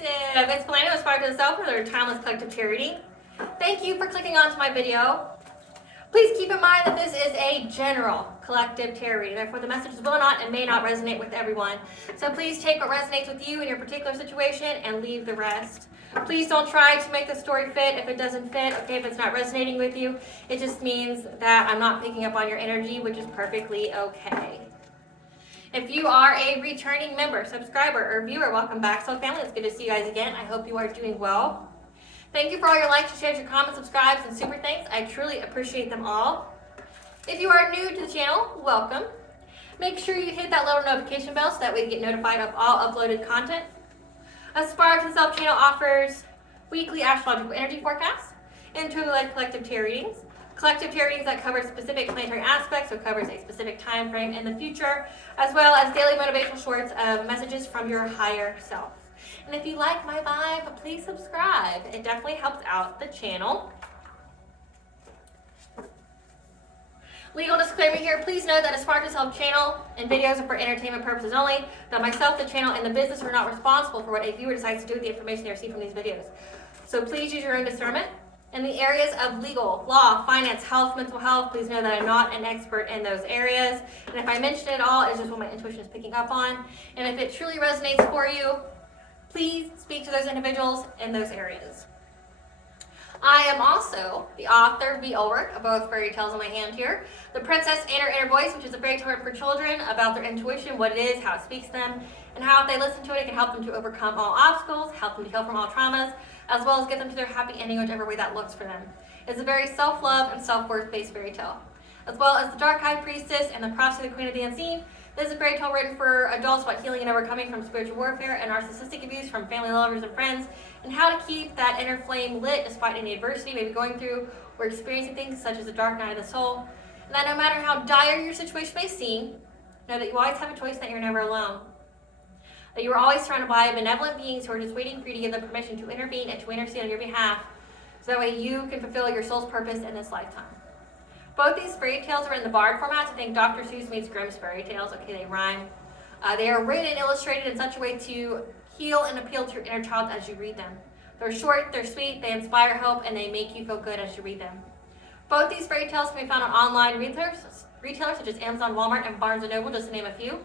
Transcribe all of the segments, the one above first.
Collective. It's Plano, Aspire to the Self, for their timeless collective charity. Thank you for clicking onto my video. Please keep in mind that this is a general collective tarot reading. Therefore, the messages will not and may not resonate with everyone. So please take what resonates with you in your particular situation and leave the rest. Please don't try to make the story fit if it doesn't fit. Okay, if it's not resonating with you, it just means that I'm not picking up on your energy, which is perfectly okay. If you are a returning member, subscriber, or viewer, welcome back. Soul family, it's good to see you guys again. I hope you are doing well. Thank you for all your likes, your shares, your comments, subscribes, and super thanks. I truly appreciate them all. If you are new to the channel, welcome. Make sure you hit that little notification bell so that way you get notified of all uploaded content. Aspire to the Self channel offers weekly astrological energy forecasts, intuitive collective tarot readings, collective tarot readings that cover specific planetary aspects, so covers a specific time frame in the future, as well as daily motivational shorts of messages from your higher self. And if you like my vibe, please subscribe. It definitely helps out the channel. Legal disclaimer here, please know that Aspire to the Self channel and videos are for entertainment purposes only, that myself, the channel, and the business are not responsible for what a viewer decides to do with the information they receive from these videos. So please use your own discernment. In the areas of legal, law, finance, health, mental health, please know that I'm not an expert in those areas. And if I mention it at all, it's just what my intuition is picking up on. And if it truly resonates for you, please speak to those individuals in those areas. I am also the author of the work of both fairy tales in my hand here. The Princess and Her Inner Voice, which is a fairy tale for children about their intuition, what it is, how it speaks to them, and how if they listen to it, it can help them to overcome all obstacles, help them to heal from all traumas, as well as get them to their happy ending, whichever way that looks for them. It's a very self-love and self-worth based fairy tale. As well as the Dark High Priestess and the Prophecy of the Queen of the Unseen. This is a fairy tale written for adults about healing and overcoming from spiritual warfare and narcissistic abuse from family lovers and friends, and how to keep that inner flame lit despite any adversity, maybe going through or experiencing things such as the dark night of the soul. And that no matter how dire your situation may seem, know that you always have a choice, that you're never alone. That you are always surrounded by benevolent beings who are just waiting for you to give them permission to intervene and to intercede on your behalf, so that way you can fulfill your soul's purpose in this lifetime. Both these fairy tales are in the Bard format, so think Dr. Seuss meets Grimm's fairy tales. Okay, they rhyme. They are written and illustrated in such a way to heal and appeal to your inner child as you read them. They're short, they're sweet, they inspire hope, and they make you feel good as you read them. Both these fairy tales can be found on online retailers such as Amazon, Walmart, and Barnes & Noble, just to name a few.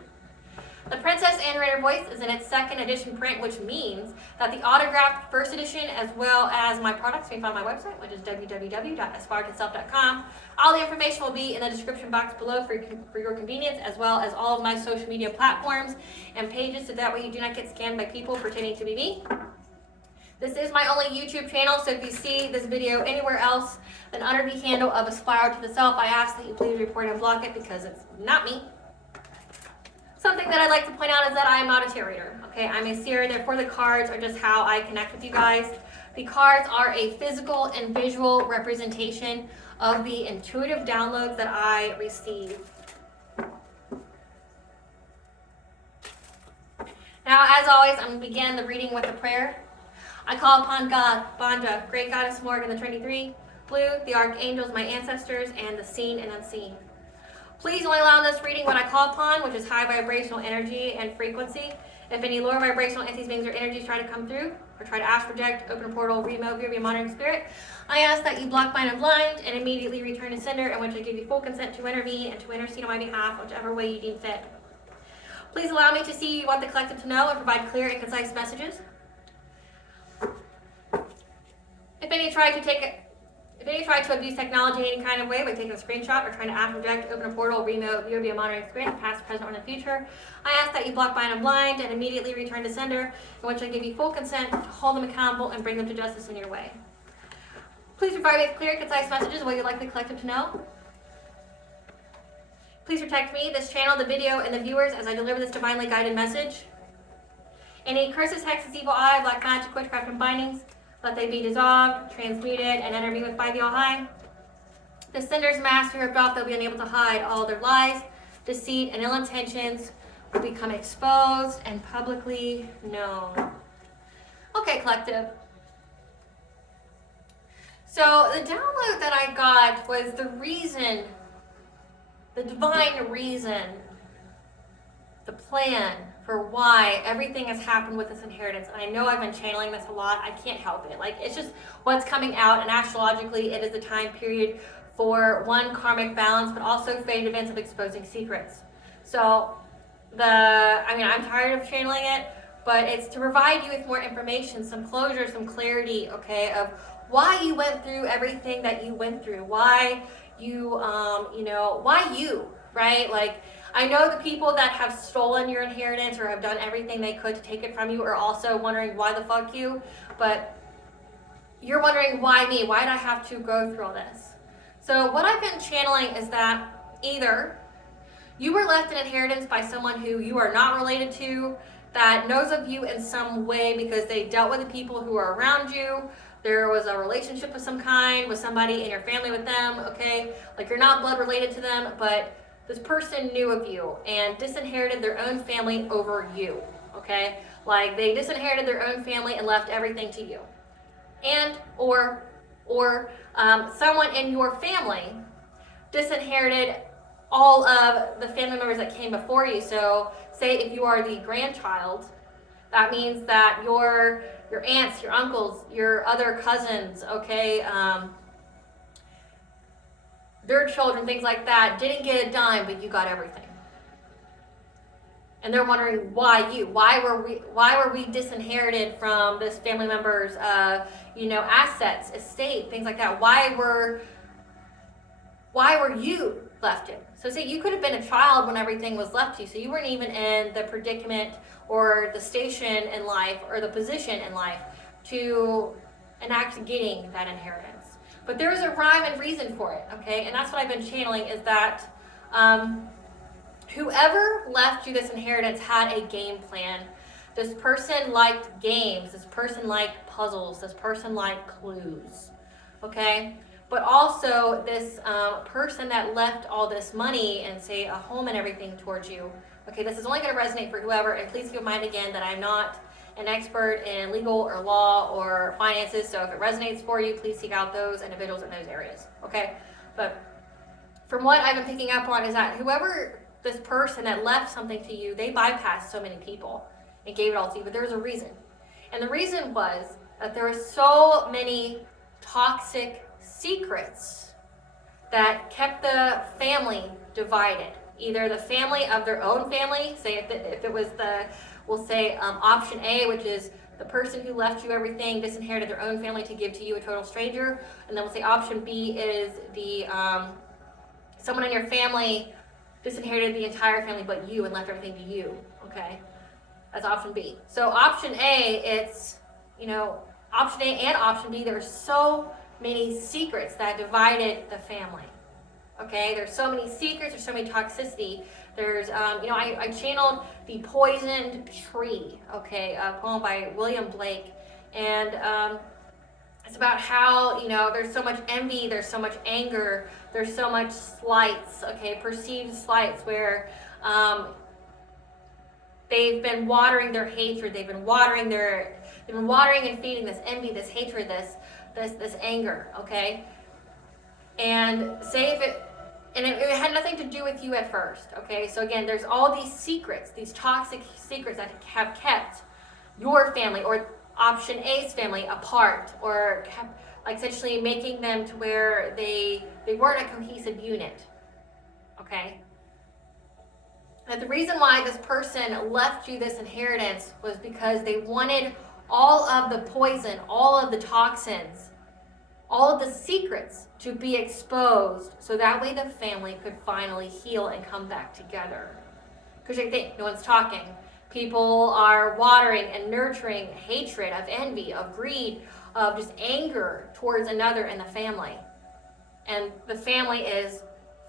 The Princess and Her Inner Voice is in its second edition print, which means that the autographed first edition, as well as my products, can be found on my website, which is www.aspiraltotheself.com. All the information will be in the description box below for your convenience, as well as all of my social media platforms and pages, so that way you do not get scammed by people pretending to be me. This is my only YouTube channel, so if you see this video anywhere else than under the handle of Aspire to the Self, I ask that you please report and block it, because it's not me. Something that I'd like to point out is that I am not a tarot reader. Okay, I'm a seer, therefore the cards are just how I connect with you guys. The cards are a physical and visual representation of the intuitive downloads that I receive. Now, as always, I'm going to begin the reading with a prayer. I call upon God, Banja, Great Goddess Morgan, the Trinity Three, Blue, the Archangels, my ancestors, and the seen and unseen. Please only allow in this reading what I call upon, which is high vibrational energy and frequency. If any lower vibrational entities, beings, or energies try to come through, or try to ask, project, open a portal, remote, via monitoring spirit, I ask that you block, bind, and blind, and immediately return to sender, in which I give you full consent to intervene and to intercede on my behalf, whichever way you deem fit. Please allow me to see what the collective to know and provide clear and concise messages. If any try to abuse technology in any kind of way by taking a screenshot or trying to ask, project, open a portal, remote, view via monitoring spirit, past, present, or in the future, I ask that you block, bind, and blind, and immediately return to sender, in which I give you full consent to hold them accountable and bring them to justice in your way. Please provide me with clear, concise messages of what you'd like the collective to know. Please protect me, this channel, the video, and the viewers as I deliver this divinely guided message. Any curses, hexes, evil eye, black magic, witchcraft, and bindings, let they be dissolved, transmuted, and entered me with by the All-High. The sender's mask we ripped off, they'll be unable to hide. All their lies, deceit, and ill intentions will become exposed and publicly known. Okay, collective. So the download that I got was the divine reason, the plan for why everything has happened with this inheritance. And I know I've been channeling this a lot. I can't help it. Like, it's just what's coming out. And astrologically, it is the time period for one, karmic balance, but also fate events of exposing secrets. So I'm tired of channeling it, but it's to provide you with more information, some closure, some clarity, okay, of why you went through everything that you went through, why you, why you, right? Like, I know the people that have stolen your inheritance or have done everything they could to take it from you are also wondering why the fuck you, but you're wondering why me? Why did I have to go through all this? So what I've been channeling is that either you were left an inheritance by someone who you are not related to, that knows of you in some way because they dealt with the people who are around you. There was a relationship of some kind with somebody in your family with them, okay? Like, you're not blood related to them, but this person knew of you and disinherited their own family over you, okay? Like, they disinherited their own family and left everything to you. And, or someone in your family disinherited all of the family members that came before you. So say if you are the grandchild, that means that your aunts, your uncles, your other cousins, okay, their children, things like that, didn't get a dime, but you got everything. And they're wondering why you, why were we disinherited from this family member's, assets, estate, things like that. Why were you left in? So say you could have been a child when everything was left to you, so you weren't even in the predicament or the station in life or the position in life to enact getting that inheritance. But there is a rhyme and reason for it, okay? And that's what I've been channeling, is that whoever left you this inheritance had a game plan. This person liked games. This person liked puzzles. This person liked clues, okay? But also this person that left all this money and, say, a home and everything towards you, okay, this is only going to resonate for whoever, and please keep in mind again that I'm not an expert in legal or law or finances, so if it resonates for you, please seek out those individuals in those areas, okay? But from what I've been picking up on is that whoever this person that left something to you, they bypassed so many people and gave it all to you, but there was a reason. And the reason was that there were so many toxic secrets that kept the family divided. Either the family of their own family, say if it was we'll say option A, which is the person who left you everything disinherited their own family to give to you, a total stranger. And then we'll say option B is the someone in your family disinherited the entire family but you and left everything to you, okay? That's option B. So option A, it's, option A and option B, there are so many secrets that divided the family, okay? There's so many secrets, there's so many toxicity. There's, I channeled The Poisoned Tree, okay, a poem by William Blake, and it's about how, there's so much envy, there's so much anger, there's so much slights, okay, perceived slights where they've been watering their hatred, they've been watering and feeding this envy, this hatred, this anger, okay? And say if it had nothing to do with you at first, okay? So again, there's all these secrets, these toxic secrets that have kept your family or option A's family apart, or kept, like, essentially making them to where they weren't a cohesive unit, okay? And the reason why this person left you this inheritance was because they wanted all of the poison, all of the toxins, all of the secrets to be exposed, so that way the family could finally heal and come back together. Because you think, no one's talking. People are watering and nurturing hatred, of envy, of greed, of just anger towards another in the family. And the family is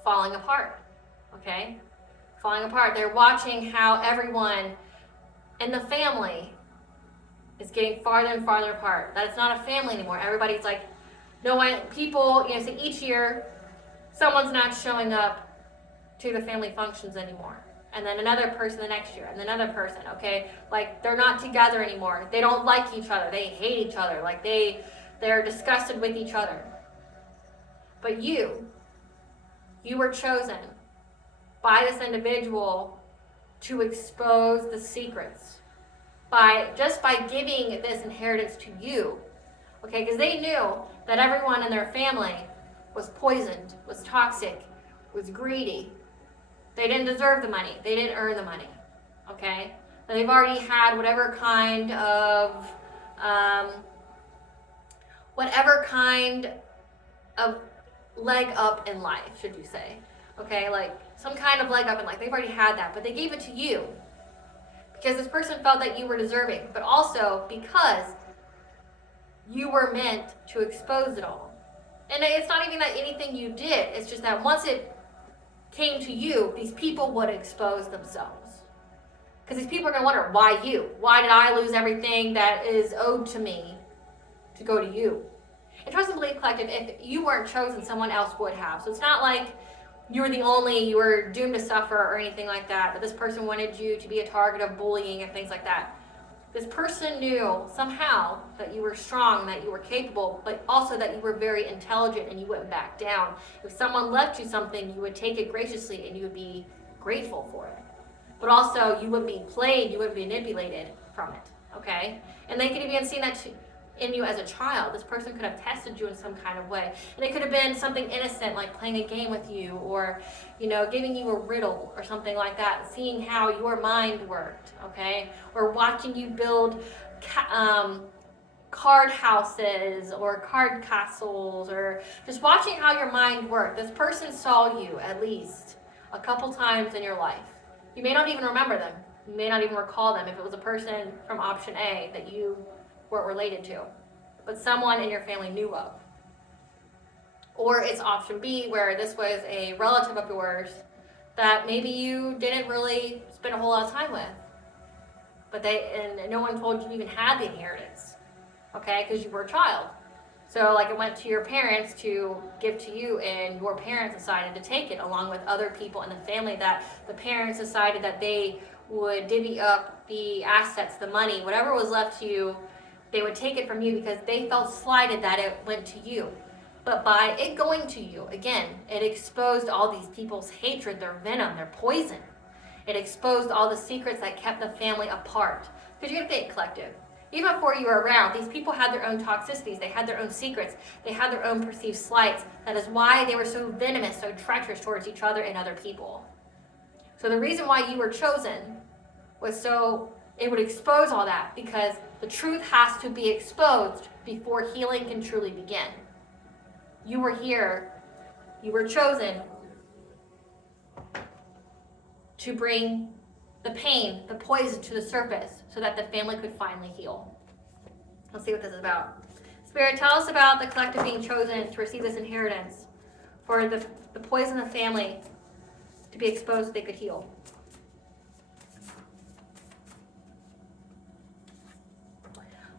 falling apart, okay? Falling apart. They're watching how everyone in the family is getting farther and farther apart. That it's not a family anymore. Everybody's like, no one, people, so each year, someone's not showing up to the family functions anymore. And then another person the next year, and another person, okay? Like, they're not together anymore. They don't like each other. They hate each other. Like, they're disgusted with each other. But you were chosen by this individual to expose the secrets by giving this inheritance to you. Okay, because they knew that everyone in their family was poisoned, was toxic, was greedy. They didn't deserve the money. They didn't earn the money. Okay? They've already had whatever kind of leg up in life, should you say. Okay, like some kind of leg up in life. They've already had that, but they gave it to you because this person felt that you were deserving, but also because you were meant to expose it all. And it's not even that anything you did, it's just that once it came to you, these people would expose themselves. Because these people are going to wonder, why you? Why did I lose everything that is owed to me to go to you? And trust and believe, collective, if you weren't chosen, someone else would have. So it's not like you were doomed to suffer or anything like that, that this person wanted you to be a target of bullying and things like that. This person knew somehow that you were strong, that you were capable, but also that you were very intelligent and you wouldn't back down. If someone left you something, you would take it graciously and you would be grateful for it. But also, you wouldn't be played, you wouldn't be manipulated from it, okay? And they could have even seen that in you as a child. This person could have tested you in some kind of way. And it could have been something innocent, like playing a game with you, or, giving you a riddle or something like that, seeing how your mind worked, okay? Or watching you build card houses or card castles, or just watching how your mind worked. This person saw you at least a couple times in your life. You may not even remember them. You may not even recall them if it was a person from option A that you weren't related to, but someone in your family knew of. Or it's option B, where this was a relative of yours that maybe you didn't really spend a whole lot of time with, but and no one told you even had the inheritance, okay, because you were a child. So like it went to your parents to give to you, and your parents decided to take it along with other people in the family, that the parents decided that they would divvy up the assets, the money, whatever was left to you, they would take it from you because they felt slighted that it went to you. But by it going to you, again, it exposed all these people's hatred, their venom, their poison. It exposed all the secrets that kept the family apart. Because you have to think, collective. Even before you were around, these people had their own toxicities. They had their own secrets. They had their own perceived slights. That is why they were so venomous, so treacherous towards each other and other people. So the reason why you were chosen was so it would expose all that, because the truth has to be exposed before healing can truly begin. You were here. You were chosen to bring the pain, the poison to the surface so that the family could finally heal. Let's see what this is about. Spirit, tell us about the collective being chosen to receive this inheritance for the poison of the family to be exposed so they could heal.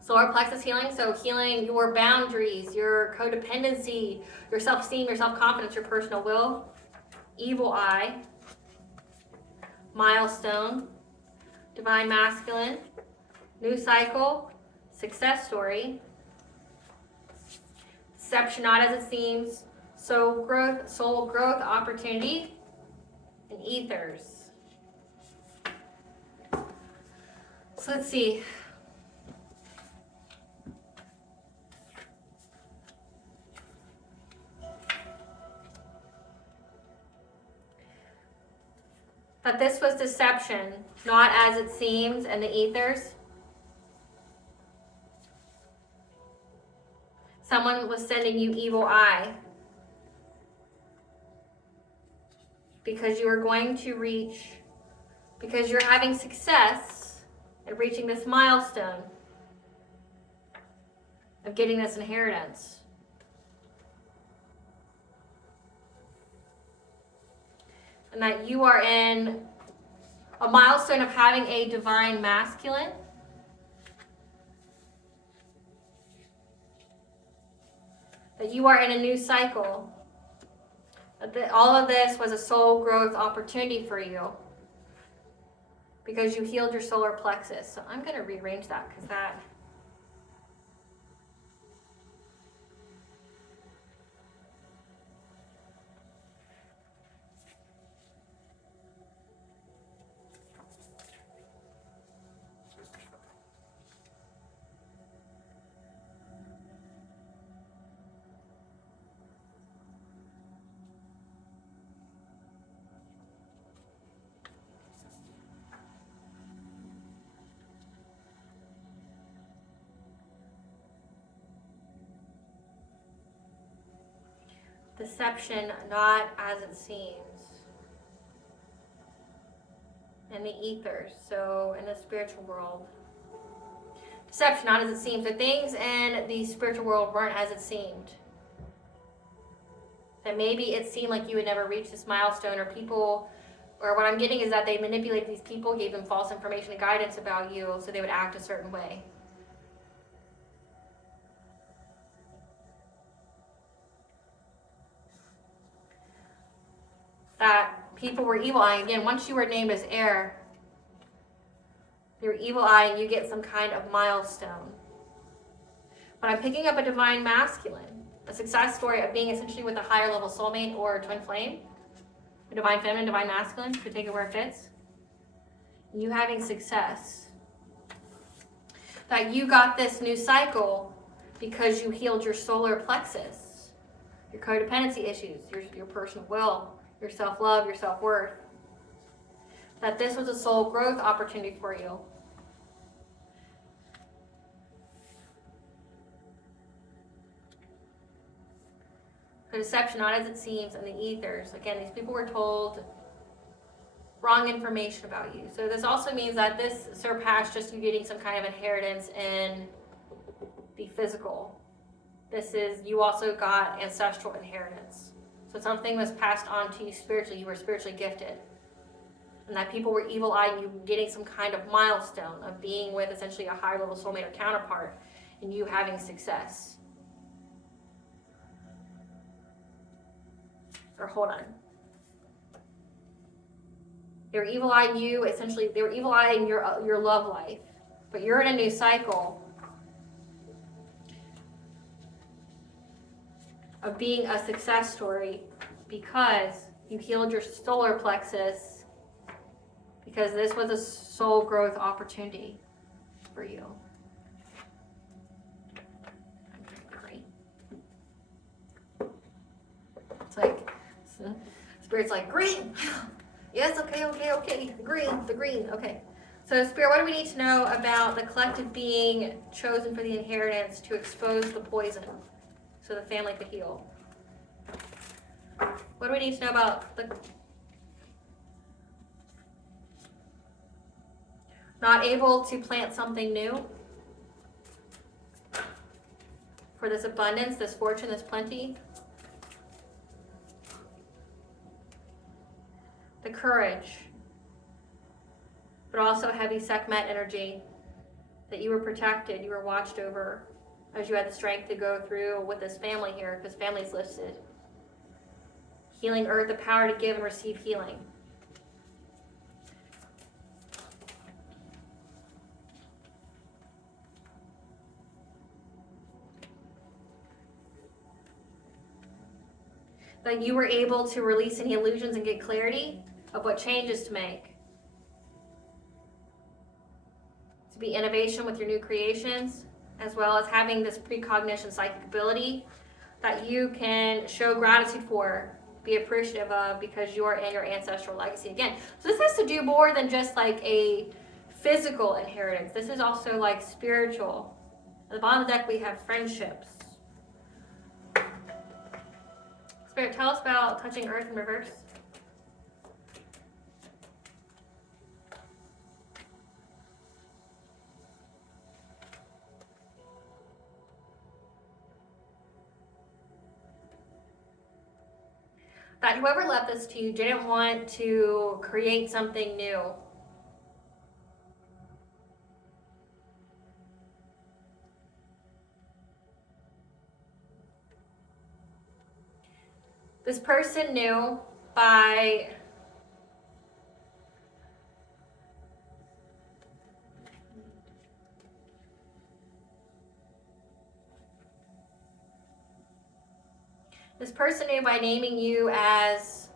Solar plexus healing, so healing your boundaries, your codependency, your self-esteem, your self-confidence, your personal will. Evil eye. Milestone. Divine masculine. New cycle. Success story. Deception not as it seems. Soul growth opportunity. And ethers. So let's see. But this was deception, not as it seems, and the ethers. Someone was sending you evil eye because you are going to reach, because you're having success at reaching this milestone of getting this inheritance. And that you are in a milestone of having a divine masculine. That you are in a new cycle. That all of this was a soul growth opportunity for you because you healed your solar plexus. So I'm going to rearrange that because that... Deception, not as it seems. In the ethers, so in the spiritual world. Deception, not as it seems. The things in the spiritual world weren't as it seemed. That maybe it seemed like you would never reach this milestone, or people, or what I'm getting is that they manipulated these people, gave them false information and guidance about you so they would act a certain way. That people were evil eyeing. Again, once you were named as heir, you're evil eyeing, you get some kind of milestone. But I'm picking up a divine masculine, a success story of being essentially with a higher level soulmate or twin flame, a divine feminine, divine masculine, to take it where it fits. You having success. That you got this new cycle because you healed your solar plexus, your codependency issues, your personal will, your self-love, your self-worth. That this was a soul growth opportunity for you. The deception, not as it seems, and the ethers. Again, these people were told wrong information about you. So this also means that this surpassed just you getting some kind of inheritance in the physical. This is, you also got ancestral inheritance. So something was passed on to you spiritually. You were spiritually gifted. And that people were evil-eyeing you, getting some kind of milestone of being with essentially a higher-level soulmate or counterpart, and you having success. Or hold on. They were evil-eyeing you, essentially, they were evil-eyeing your love life. But you're in a new cycle of being a success story because you healed your solar plexus, because this was a soul growth opportunity for you. Great. It's like, Spirit's like, green. Yes, okay. The green, okay. So Spirit, what do we need to know about the collective being chosen for the inheritance to expose the poison so the family could heal? What do we need to know about the not able to plant something new for this abundance, this fortune, this plenty? The courage, but also heavy Sekhmet energy, that you were protected, you were watched over as you had the strength to go through with this family here, because family's listed. Healing earth, the power to give and receive healing. That you were able to release any illusions and get clarity of what changes to make. To be innovation with your new creations, as well as having this precognition psychic ability that you can show gratitude for, be appreciative of, because you're in your ancestral legacy again. So this has to do more than just like a physical inheritance. This is also like spiritual. At the bottom of the deck we have friendships. Spirit, tell us about touching earth in reverse. That whoever left this to you didn't want to create something new. This person knew by naming you as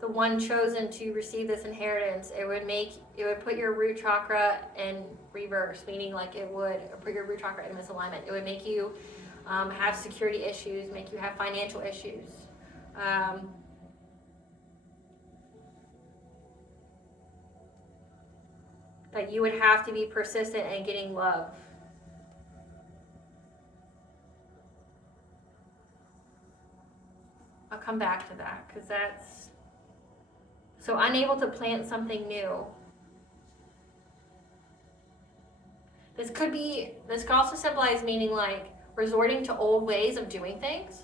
the one chosen to receive this inheritance. It would put your root chakra in reverse, meaning like it would put your root chakra in misalignment. It would make you have security issues, make you have financial issues. That you would have to be persistent in getting love. I'll come back to that because that's, so unable to plant something new. This could also symbolize meaning like resorting to old ways of doing things.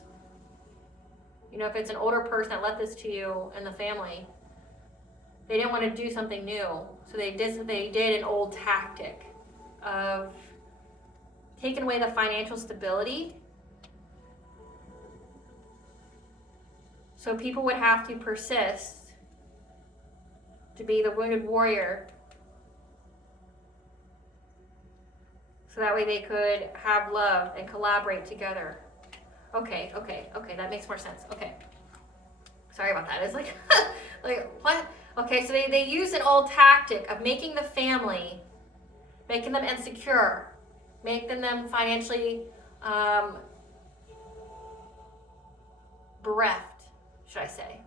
You know, if it's an older person that left this to you in the family, they didn't want to do something new, so they did an old tactic of taking away the financial stability. So people would have to persist to be the wounded warrior, so that way they could have love and collaborate together. Okay, that makes more sense. Okay. Sorry about that. It's like, like what? Okay, so they use an old tactic of making the family, making them insecure, making them financially bereft, should I say.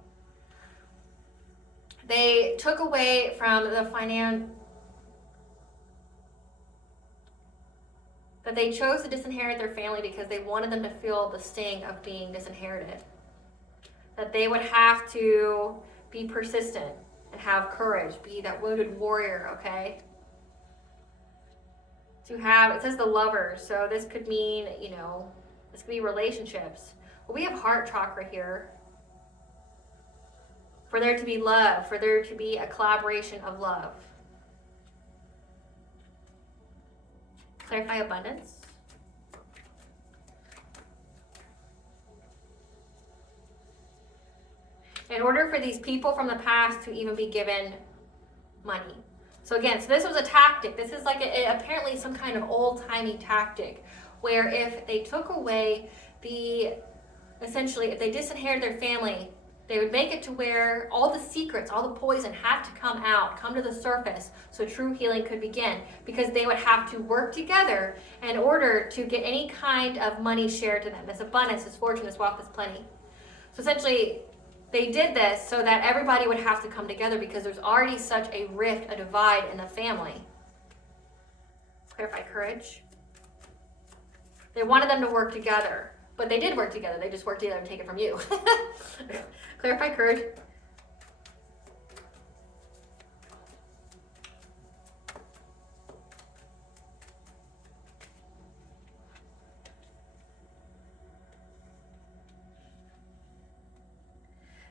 They took away from the that they chose to disinherit their family because they wanted them to feel the sting of being disinherited. That they would have to be persistent and have courage, be that wounded warrior, okay? To have, it says the lovers, so this could mean, you know, this could be relationships. Well, we have heart chakra here. For there to be love, for there to be a collaboration of love. Clarify abundance. In order for these people from the past to even be given money. So again, so this was a tactic. This is like apparently some kind of old-timey tactic where if they took away essentially, if they disinherited their family, they would make it to where all the secrets, all the poison had to come out, come to the surface, so true healing could begin. Because they would have to work together in order to get any kind of money shared to them. This abundance, this fortune, this wealth, this plenty. So essentially, they did this so that everybody would have to come together because there's already such a rift, a divide in the family. Clarify courage. They wanted them to work together. But they did work together. They just worked together to take it from you. Clarify courage.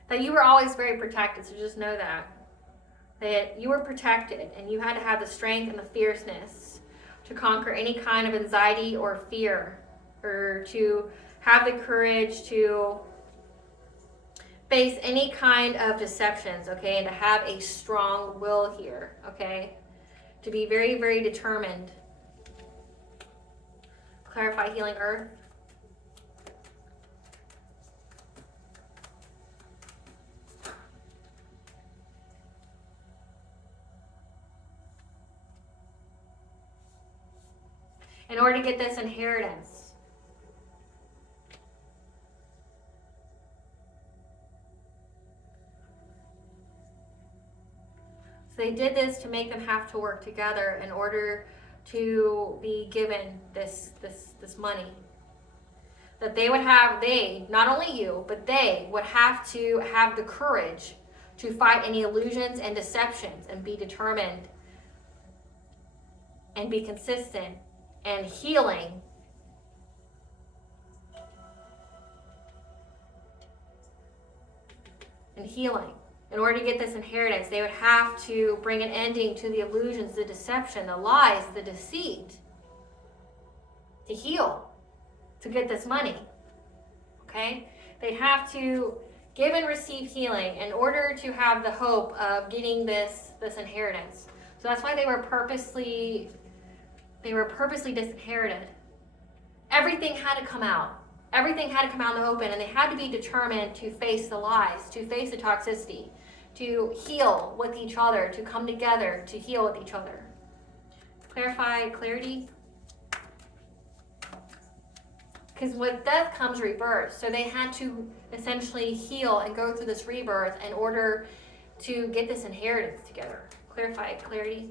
That you were always very protected, so just know that. That you were protected and you had to have the strength and the fierceness to conquer any kind of anxiety or fear, or to have the courage to face any kind of deceptions, okay? And to have a strong will here, okay? To be very, very determined. Clarify healing earth. In order to get this inheritance. So they did this to make them have to work together in order to be given this money. That they would have, not only you, but they would have to have the courage to fight any illusions and deceptions and be determined and be consistent and healing. And healing. In order to get this inheritance, they would have to bring an ending to the illusions, the deception, the lies, the deceit, to heal, to get this money. Okay? They'd have to give and receive healing in order to have the hope of getting this inheritance. So that's why they were purposely disinherited. Everything had to come out. Everything had to come out in the open, and they had to be determined to face the lies, to face the toxicity, to heal with each other, to come together, to heal with each other. Clarify clarity. Because with death comes rebirth. So they had to essentially heal and go through this rebirth in order to get this inheritance together. Clarify clarity.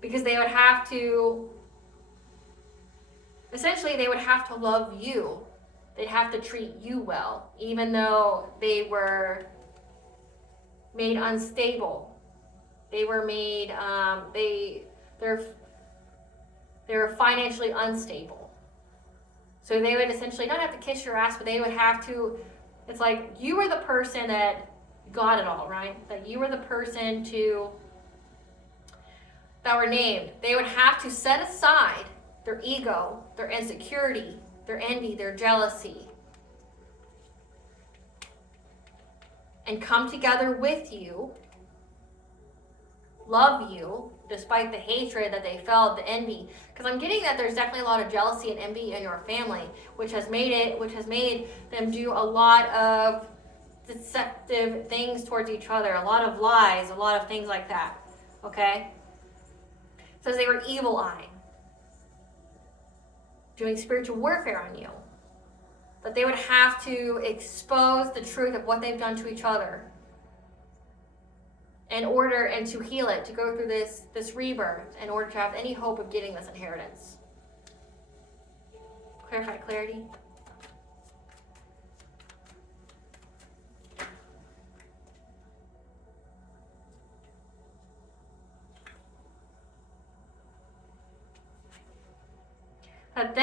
Because they would have to, essentially they would have to love you they'd have to treat you well, even though they were made unstable. They were made, they're financially unstable. So they would essentially not have to kiss your ass, but they would have to, it's like you were the person that got it all, right? That you were the person that were named. They would have to set aside their ego, their insecurity, their envy, their jealousy, and come together with you, love you, despite the hatred that they felt, the envy. Because I'm getting that there's definitely a lot of jealousy and envy in your family, which has made them do a lot of deceptive things towards each other, a lot of lies, a lot of things like that. Okay? It says they were evil eye, doing spiritual warfare on you. That they would have to expose the truth of what they've done to each other in order and to heal it, to go through this rebirth in order to have any hope of getting this inheritance. Clarify clarity. That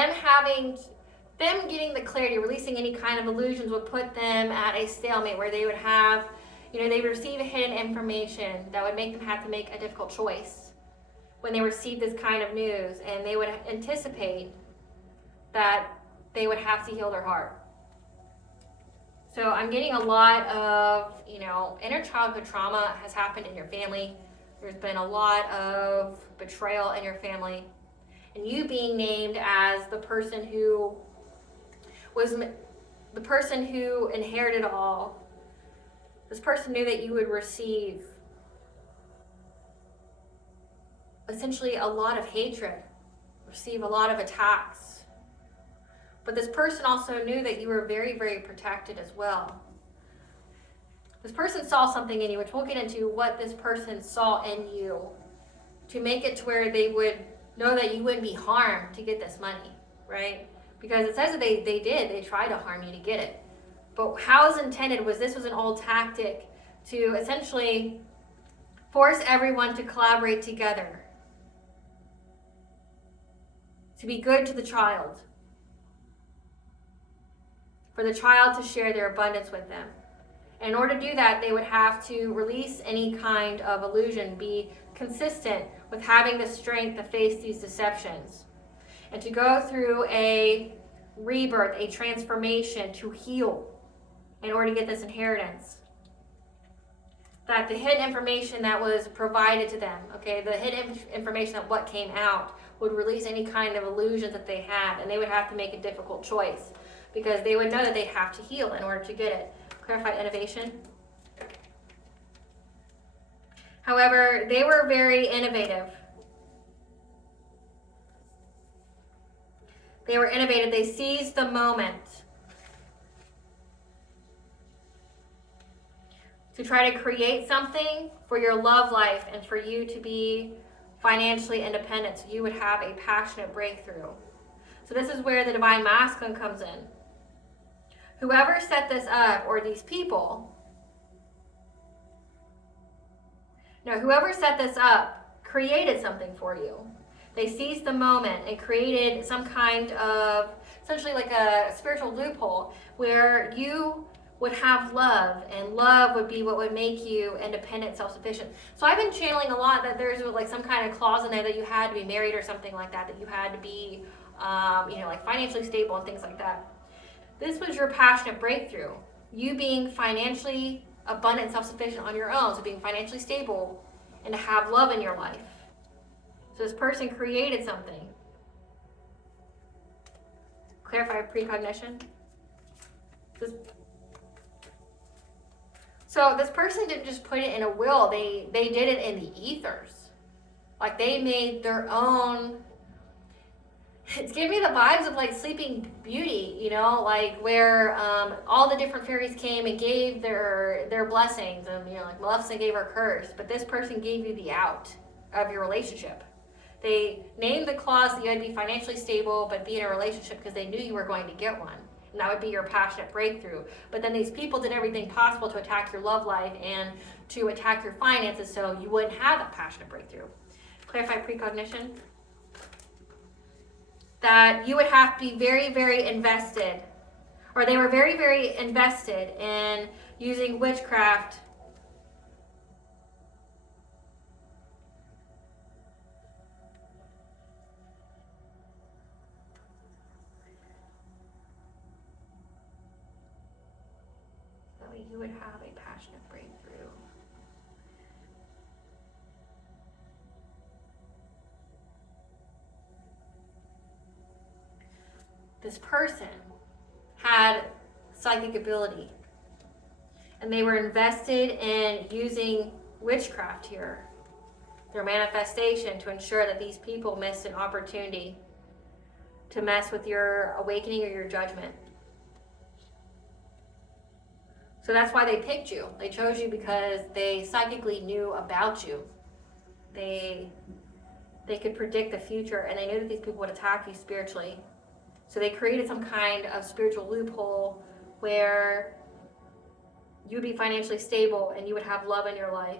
them getting the clarity, releasing any kind of illusions would put them at a stalemate where they would have, they would receive hidden information that would make them have to make a difficult choice when they receive this kind of news, and they would anticipate that they would have to heal their heart. So I'm getting a lot of, inner childhood trauma has happened in your family. There's been a lot of betrayal in your family. And you being named as the person who was the person who inherited all. This person knew that you would receive essentially a lot of hatred, receive a lot of attacks. But this person also knew that you were very, very protected as well. This person saw something in you, which we'll get into what this person saw in you to make it to where they would know that you wouldn't be harmed to get this money, right? Because it says that they tried to harm you to get it. But how it was intended was this was an old tactic to essentially force everyone to collaborate together, to be good to the child, for the child to share their abundance with them. In order to do that, they would have to release any kind of illusion, be consistent with having the strength to face these deceptions, and to go through a rebirth, a transformation, to heal in order to get this inheritance. That the hidden information that was provided to them, the hidden information of what came out would release any kind of illusions that they had, and they would have to make a difficult choice because they would know that they'd have to heal in order to get it. Clarify innovation. However, they were very innovative. They were innovative. They seized the moment to try to create something for your love life and for you to be financially independent, so you would have a passionate breakthrough. So this is where the divine masculine comes in. Whoever set this up, or these people, whoever set this up created something for you. They seized the moment and created some kind of, essentially like a spiritual loophole where you would have love, and love would be what would make you independent, self-sufficient. So I've been channeling a lot that there's like some kind of clause in there that you had to be married or something like that, that you had to be, like financially stable and things like that. This was your passionate breakthrough. You being financially abundant, self-sufficient on your own, so being financially stable and to have love in your life. So this person created something. Clarify precognition. So this person didn't just put it in a will, they did it in the ethers. Like they made their own. It's giving me the vibes of like Sleeping Beauty, like where all the different fairies came and gave their blessings, and like Maleficent gave her curse, but this person gave you the out of your relationship. They named the clause that you had to be financially stable but be in a relationship because they knew you were going to get one. And And that would be your passionate breakthrough. But then these people did everything possible to attack your love life and to attack your finances so you wouldn't have that passionate breakthrough. Clarify precognition. That you would have to be very, very invested, or they were very, very invested in using witchcraft so you would have a passionate breakthrough. This person had psychic ability, and they were invested in using witchcraft here, their manifestation, to ensure that these people missed an opportunity to mess with your awakening or your judgment. So that's why they picked you. They chose you because they psychically knew about you. They could predict the future, and they knew that these people would attack you spiritually. So they created some kind of spiritual loophole where you would be financially stable and you would have love in your life.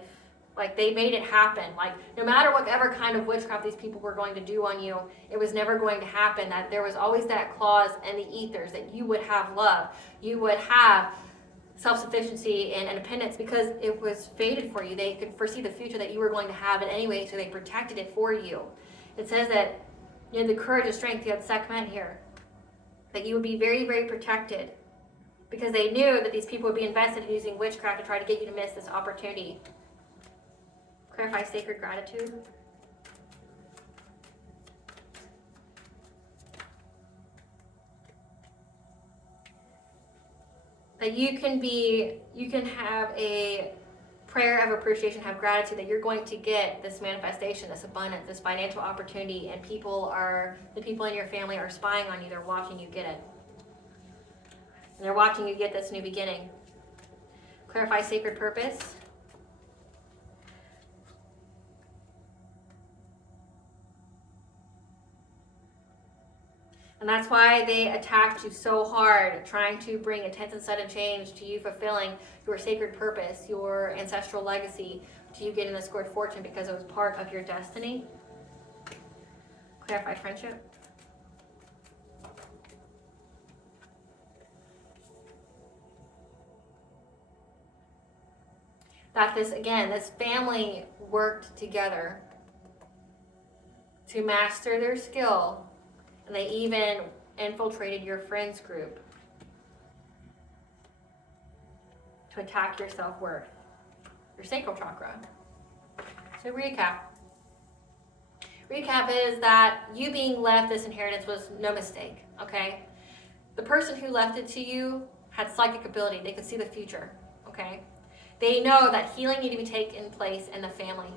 Like, they made it happen. Like, no matter whatever kind of witchcraft these people were going to do on you, it was never going to happen. That there was always that clause in the ethers that you would have love. You would have self-sufficiency and independence because it was fated for you. They could foresee the future that you were going to have in any way, so they protected it for you. It says that you had the courage and strength, you had Sekhmet here, that you would be very, very protected because they knew that these people would be invested in using witchcraft to try to get you to miss this opportunity. Clarify sacred gratitude. That you can have a prayer of appreciation, have gratitude that you're going to get this manifestation, this abundance, this financial opportunity, and the people in your family are spying on you. They're watching you get it. And they're watching you get this new beginning. Clarify sacred purpose. And that's why they attacked you so hard, trying to bring intense and sudden change to you fulfilling your sacred purpose, your ancestral legacy, to you getting this good fortune because it was part of your destiny. Clarify friendship. That this family worked together to master their skill. And they even infiltrated your friends group to attack your self-worth, your sacral chakra. So recap. Recap is that you being left this inheritance was no mistake, okay? The person who left it to you had psychic ability. They could see the future, okay? They know that healing needed to be taking place in the family.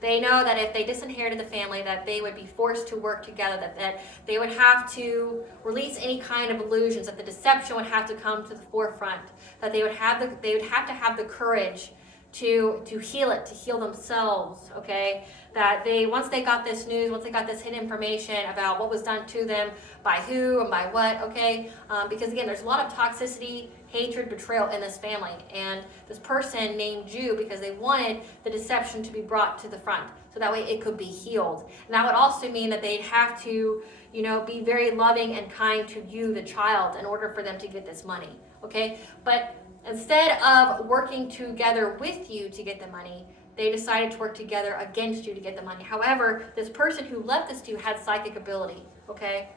They know that if they disinherited the family, that they would be forced to work together, that they would have to release any kind of illusions, that the deception would have to come to the forefront, that they would have to have the courage to heal it, to heal themselves, okay? That once they got this news, once they got this hidden information about what was done to them, by who and by what, okay? Because again, there's a lot of toxicity, hatred, betrayal in this family. And this person named you because they wanted the deception to be brought to the front. So that way it could be healed. And that would also mean that they'd have to, be very loving and kind to you, the child, in order for them to get this money, okay? But instead of working together with you to get the money, they decided to work together against you to get the money. However, this person who left this to you had psychic ability, okay?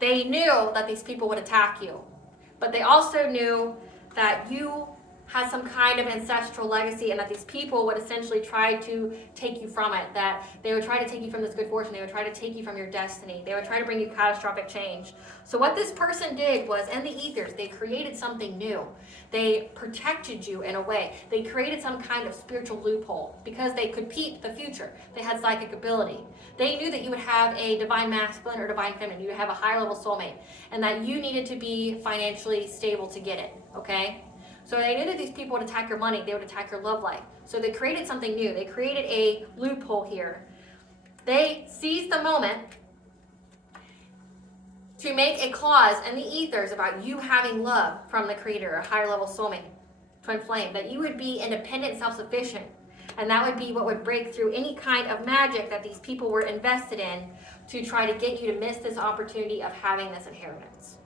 They knew that these people would attack you, but they also knew that you had some kind of ancestral legacy and that these people would essentially try to take you from it, that they would try to take you from this good fortune, they would try to take you from your destiny, they would try to bring you catastrophic change. So what this person did was, in the ethers, they created something new. They protected you in a way. They created some kind of spiritual loophole because they could peep the future. They had psychic ability. They knew that you would have a divine masculine or divine feminine. You would have a higher level soulmate, and that you needed to be financially stable to get it, okay? So they knew that these people would attack your money, they would attack your love life. So they created something new. They created a loophole here. They seized the moment to make a clause in the ethers about you having love from the Creator, a higher level soulmate, twin flame, that you would be independent, self-sufficient. And that would be what would break through any kind of magic that these people were invested in to try to get you to miss this opportunity of having this inheritance.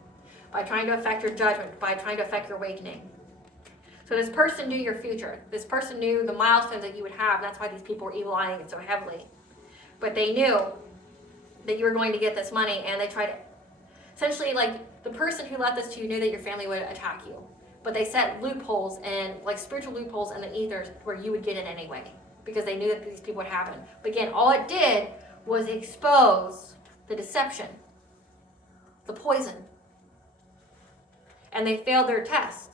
By trying to affect your judgment, by trying to affect your awakening. So this person knew your future. This person knew the milestones that you would have. That's why these people were evil eyeing it so heavily. But they knew that you were going to get this money, and they tried to, essentially, like, the person who left this to you knew that your family would attack you. But they set loopholes and like spiritual loopholes in the ethers where you would get it anyway, because they knew that these people would happen. But again, all it did was expose the deception, the poison. And they failed their test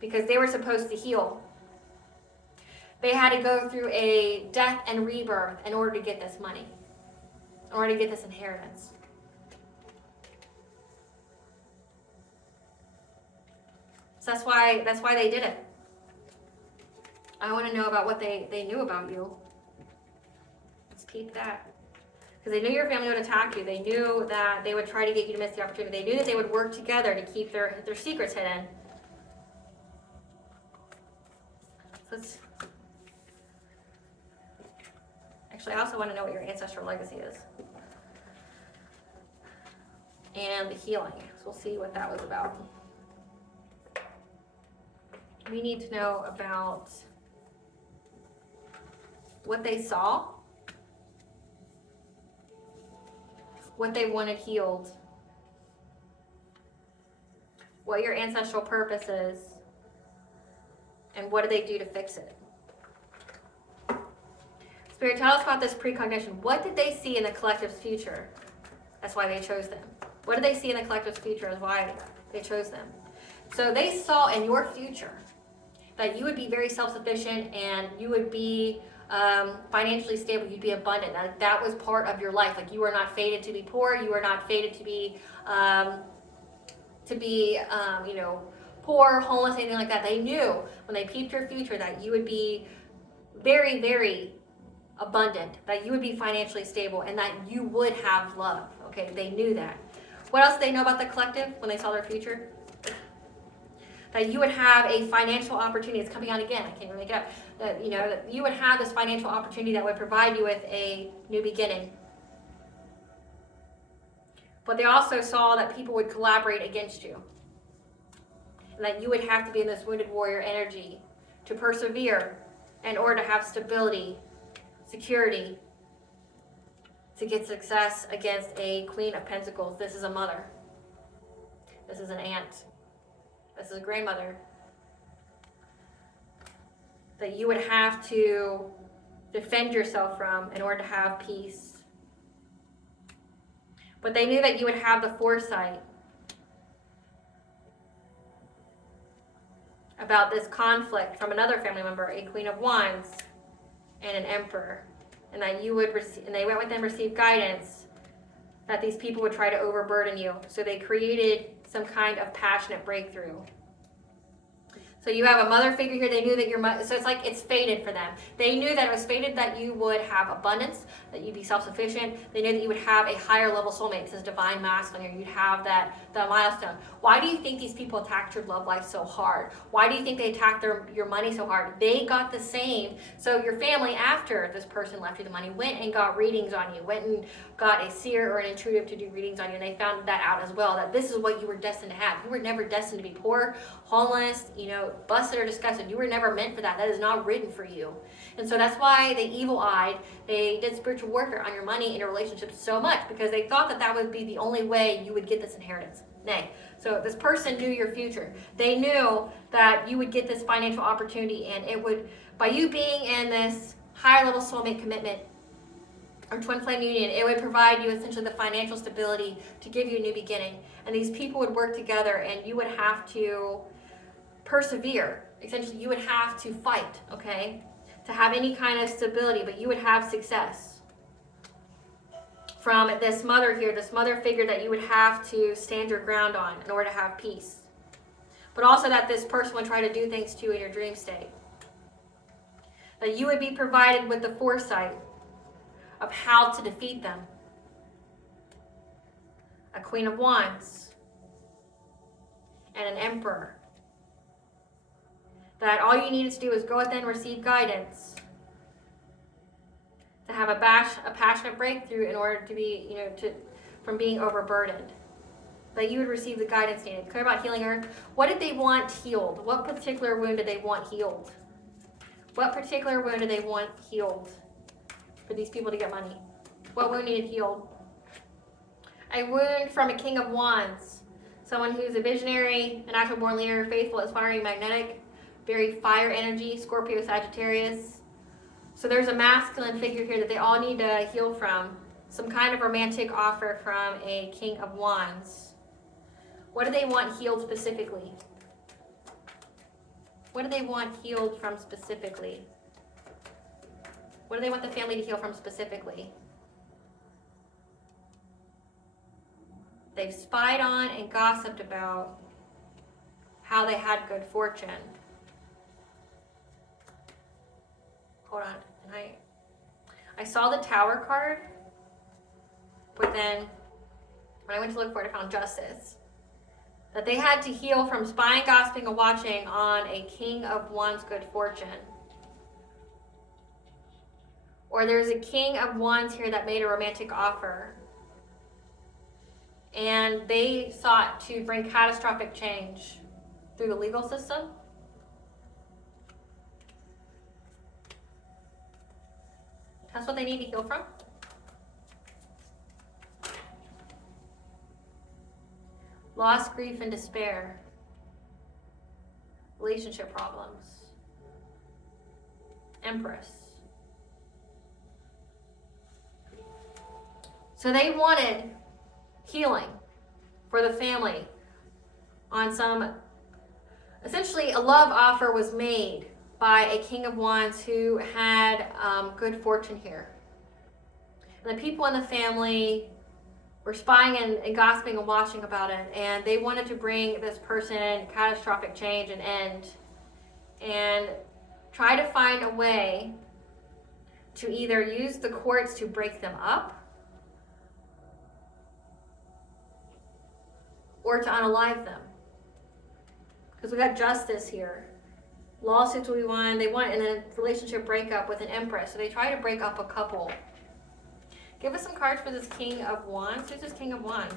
because they were supposed to heal. They had to go through a death and rebirth in order to get this money, in order to get this inheritance. So that's why they did it. I want to know about what they knew about you. Let's keep that. Because they knew your family would attack you. They knew that they would try to get you to miss the opportunity. They knew that they would work together to keep their secrets hidden. So actually, I also want to know what your ancestral legacy is. And the healing. So we'll see what that was about. We need to know about what they saw, what they wanted healed, what your ancestral purpose is, and what do they do to fix it. Spirit, tell us about this precognition. What did they see in the collective's future? That's why they chose them. What did they see in the collective's future is why they chose them. So they saw in your future that you would be very self-sufficient and you would be financially stable, you'd be abundant. That was part of your life. Like, you were not fated to be poor, you were not fated to be poor, homeless, anything like that. They knew when they peeped your future that you would be very, very abundant, that you would be financially stable, and that you would have love. Okay, they knew that. What else did they know about the collective when they saw their future? That you would have a financial opportunity. It's coming out again. I can't even make it up. That you would have this financial opportunity that would provide you with a new beginning. But they also saw that people would collaborate against you, and that you would have to be in this wounded warrior energy to persevere in order to have stability, security, to get success against a Queen of Pentacles. This is a mother. This is an aunt. This is a grandmother. That you would have to defend yourself from in order to have peace. But they knew that you would have the foresight about this conflict from another family member, a Queen of Wands and an Emperor. And that you would receive, and they went with them, received guidance that these people would try to overburden you. So they created some kind of passionate breakthrough. So you have a mother figure here. They knew that your mother, so it's like it's fated for them. They knew that it was fated that you would have abundance, that you'd be self-sufficient. They knew that you would have a higher level soulmate. It says divine masculine here. You'd have the milestone. Why do you think these people attacked your love life so hard? Why do you think they attacked your money so hard? They got the same. So your family, after this person left you the money, went and got readings on you, went and got a seer or an intuitive to do readings on you, and they found that out as well, that this is what you were destined to have. You were never destined to be poor, homeless, busted or disgusted. You were never meant for that. That is not written for you. And so that's why they evil-eyed, they did spiritual warfare on your money and your relationships so much, because they thought that that would be the only way you would get this inheritance. Nay. So this person knew your future. They knew that you would get this financial opportunity, and it would, by you being in this higher level soulmate commitment or twin flame union, it would provide you essentially the financial stability to give you a new beginning. And these people would work together, and you would have to persevere. Essentially, you would have to fight, okay, to have any kind of stability, but you would have success. From this mother here, this mother figure that you would have to stand your ground on in order to have peace. But also that this person would try to do things to you in your dream state. That you would be provided with the foresight of how to defeat them. a Queen of Wands, and an Emperor. That all you needed to do is go within, receive guidance, to have a passionate breakthrough in order to be, from being overburdened. That you would receive the guidance needed. Clear about healing earth. What did they want healed? What particular wound did they want healed? What particular wound did they want healed for these people to get money? What wound needed healed? A wound from a King of Wands. Someone who's a visionary, a natural born leader, faithful, inspiring, magnetic, very fire energy, Scorpio, Sagittarius. So there's a masculine figure here that they all need to heal from. Some kind of romantic offer from a King of Wands. What do they want healed specifically? What do they want healed from specifically? What do they want the family to heal from specifically? They've spied on and gossiped about how they had good fortune. Hold on. I saw the Tower card, but then when I went to look for it, I found Justice. That they had to heal from spying, gossiping, and watching on a King of Wands good fortune. Or there's a King of Wands here that made a romantic offer. And they sought to bring catastrophic change through the legal system. That's what they need to heal from. Loss, grief, and despair. Relationship problems. Empress. So they wanted healing for the family on some, essentially a love offer was made by a King of Wands who had good fortune here. And the people in the family were spying and gossiping and watching about it, and they wanted to bring this person catastrophic change and end, and try to find a way to either use the courts to break them up or to unalive them. Because we got Justice here. Lawsuits will be won. They want, and then a relationship breakup with an Empress. So they try to break up a couple. Give us some cards for this King of Wands. Who's this King of Wands?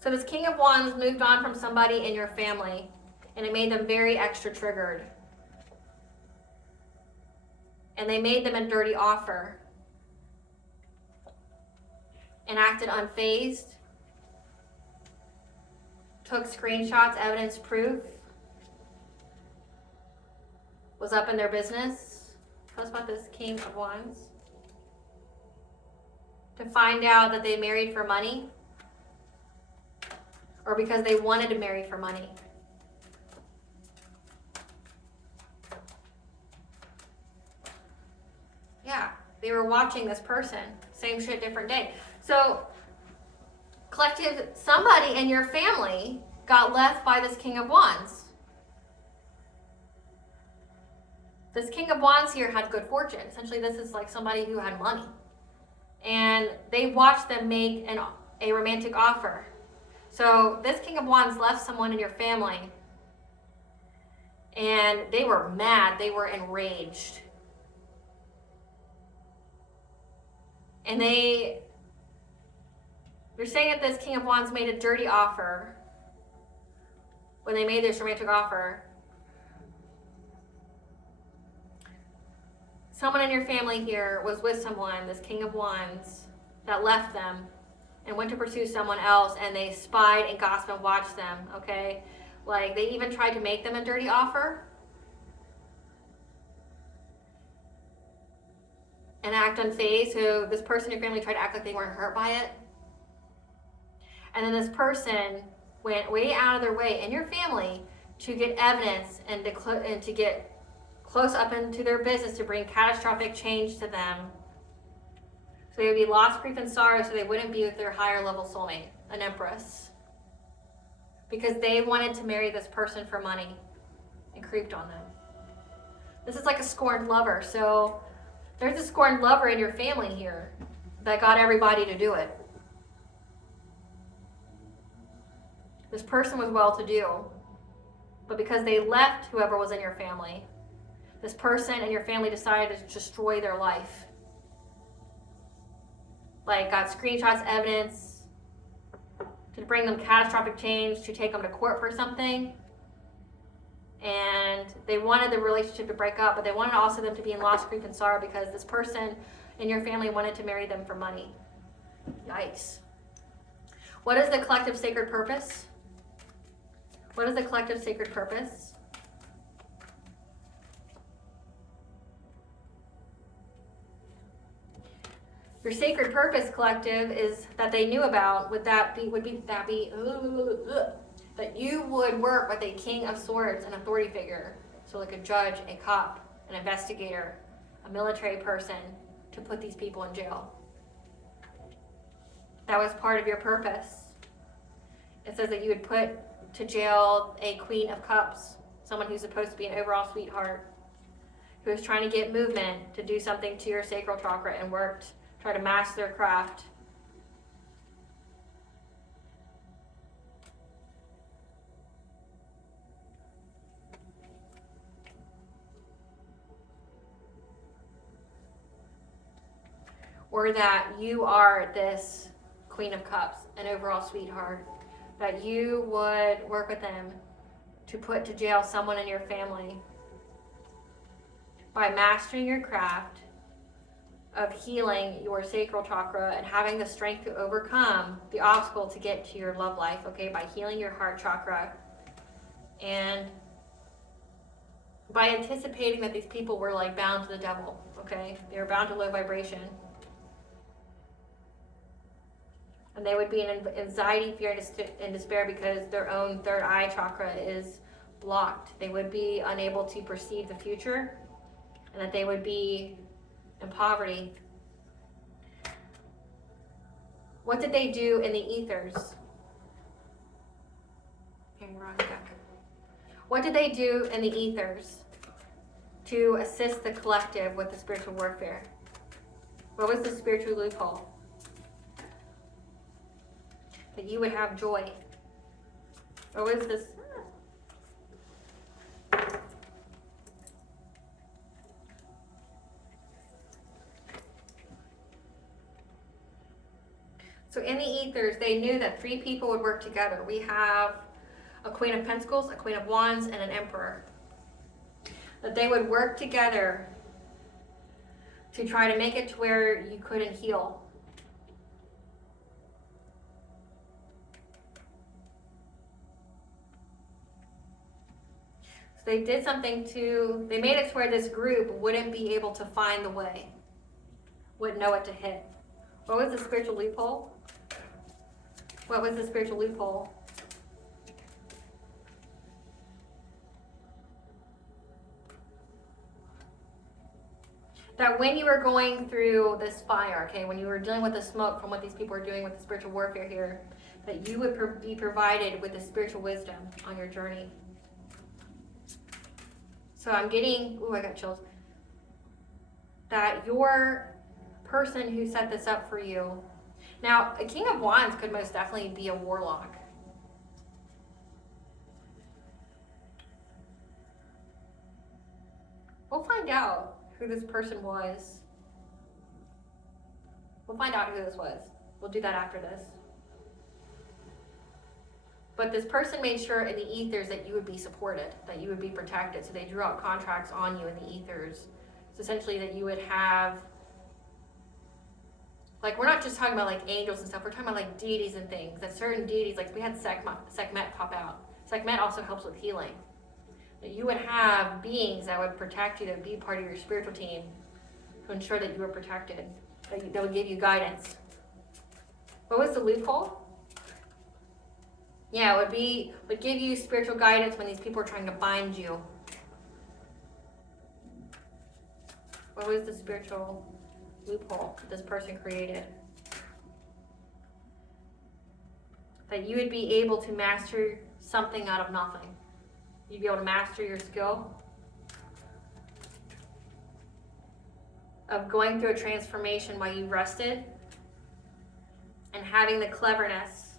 So this King of Wands moved on from somebody in your family, and it made them very extra triggered. And they made them a dirty offer. And acted unfazed. Took screenshots, evidence, proof. Was up in their business. Tell us about this King of Wands. To find out that they married for money. Or because they wanted to marry for money. Yeah, they were watching this person. Same shit, different day. So, collective, somebody in your family got left by this King of Wands. This King of Wands here had good fortune. Essentially, this is like somebody who had money. And they watched them make a romantic offer. So this King of Wands left someone in your family. And they were mad. They were enraged. And they're saying that this King of Wands made a dirty offer when they made this romantic offer. Someone in your family here was with someone, this King of Wands, that left them and went to pursue someone else, and they spied and gossiped and watched them, okay? Like, they even tried to make them a dirty offer and act unfazed. So this person in your family tried to act like they weren't hurt by it. And then this person went way out of their way in your family to get evidence and to get close up into their business to bring catastrophic change to them. So they would be lost, grief, and sorrow, so they wouldn't be with their higher level soulmate, an Empress. Because they wanted to marry this person for money and creeped on them. This is like a scorned lover. So There's a scorned lover in your family here that got everybody to do it. This person was well-to-do, but because they left whoever was in your family, this person and your family decided to destroy their life. Like, got screenshots, evidence, to bring them catastrophic change, to take them to court for something. And they wanted the relationship to break up, but they wanted also them to be in loss, grief, and sorrow because this person in your family wanted to marry them for money. Yikes. What is the collective sacred purpose? What is the collective sacred purpose? Your sacred purpose, collective, is that they knew about. That you would work with a king of swords, an authority figure, so like a judge, a cop, an investigator, a military person, to put these people in jail. That was part of your purpose. It says that you would put to jail a queen of cups, someone who's supposed to be an overall sweetheart, who is trying to get movement to do something to your sacral chakra and try to master their craft. Or that you are this Queen of Cups, an overall sweetheart, that you would work with them to put to jail someone in your family by mastering your craft of healing your sacral chakra and having the strength to overcome the obstacle to get to your love life, okay, by healing your heart chakra and by anticipating that these people were like bound to the devil, okay? They were bound to low vibration. And they would be in anxiety, fear, and despair because their own third eye chakra is blocked. They would be unable to perceive the future, and that they would be in poverty. What did they do in the ethers? What did they do in the ethers to assist the collective with the spiritual warfare? What was the spiritual loophole? That you would have joy. Or was this? So in the ethers, they knew that three people would work together. We have a Queen of Pentacles, a Queen of Wands, and an Emperor. That they would work together to try to make it to where you couldn't heal. They did something they made it to where this group wouldn't be able to find the way, wouldn't know what to hit. What was the spiritual loophole? What was the spiritual loophole? That when you were going through this fire, okay, when you were dealing with the smoke from what these people are doing with the spiritual warfare here, that you would be provided with the spiritual wisdom on your journey. So I'm getting, I got chills, that your person who set this up for you, now a King of Wands could most definitely be a warlock. We'll find out who this person was. We'll find out who this was. We'll do that after this. But this person made sure in the ethers that you would be supported, that you would be protected. So they drew out contracts on you in the ethers. So essentially that you would have, like, we're not just talking about like angels and stuff, we're talking about like deities and things. That certain deities, like we had Sekhmet pop out. Sekhmet also helps with healing. That you would have beings that would protect you, that would be part of your spiritual team to ensure that you were protected, that would give you guidance. What was the loophole? Yeah, it would give you spiritual guidance when these people are trying to bind you. What was the spiritual loophole that this person created? That you would be able to master something out of nothing. You'd be able to master your skill. of going through a transformation while you rested and having the cleverness.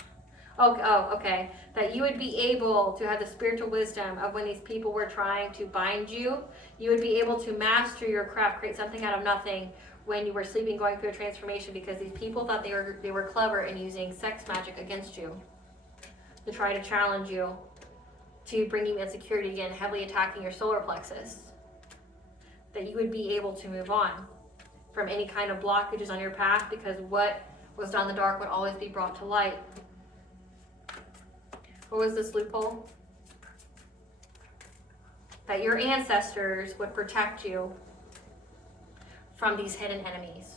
Okay. That you would be able to have the spiritual wisdom of when these people were trying to bind you. You would be able to master your craft, create something out of nothing when you were sleeping, going through a transformation, because these people thought they were clever in using sex magic against you to try to challenge you, to bring you insecurity again, heavily attacking your solar plexus. That you would be able to move on from any kind of blockages on your path, because what was done in the dark would always be brought to light. What was this loophole? That your ancestors would protect you from these hidden enemies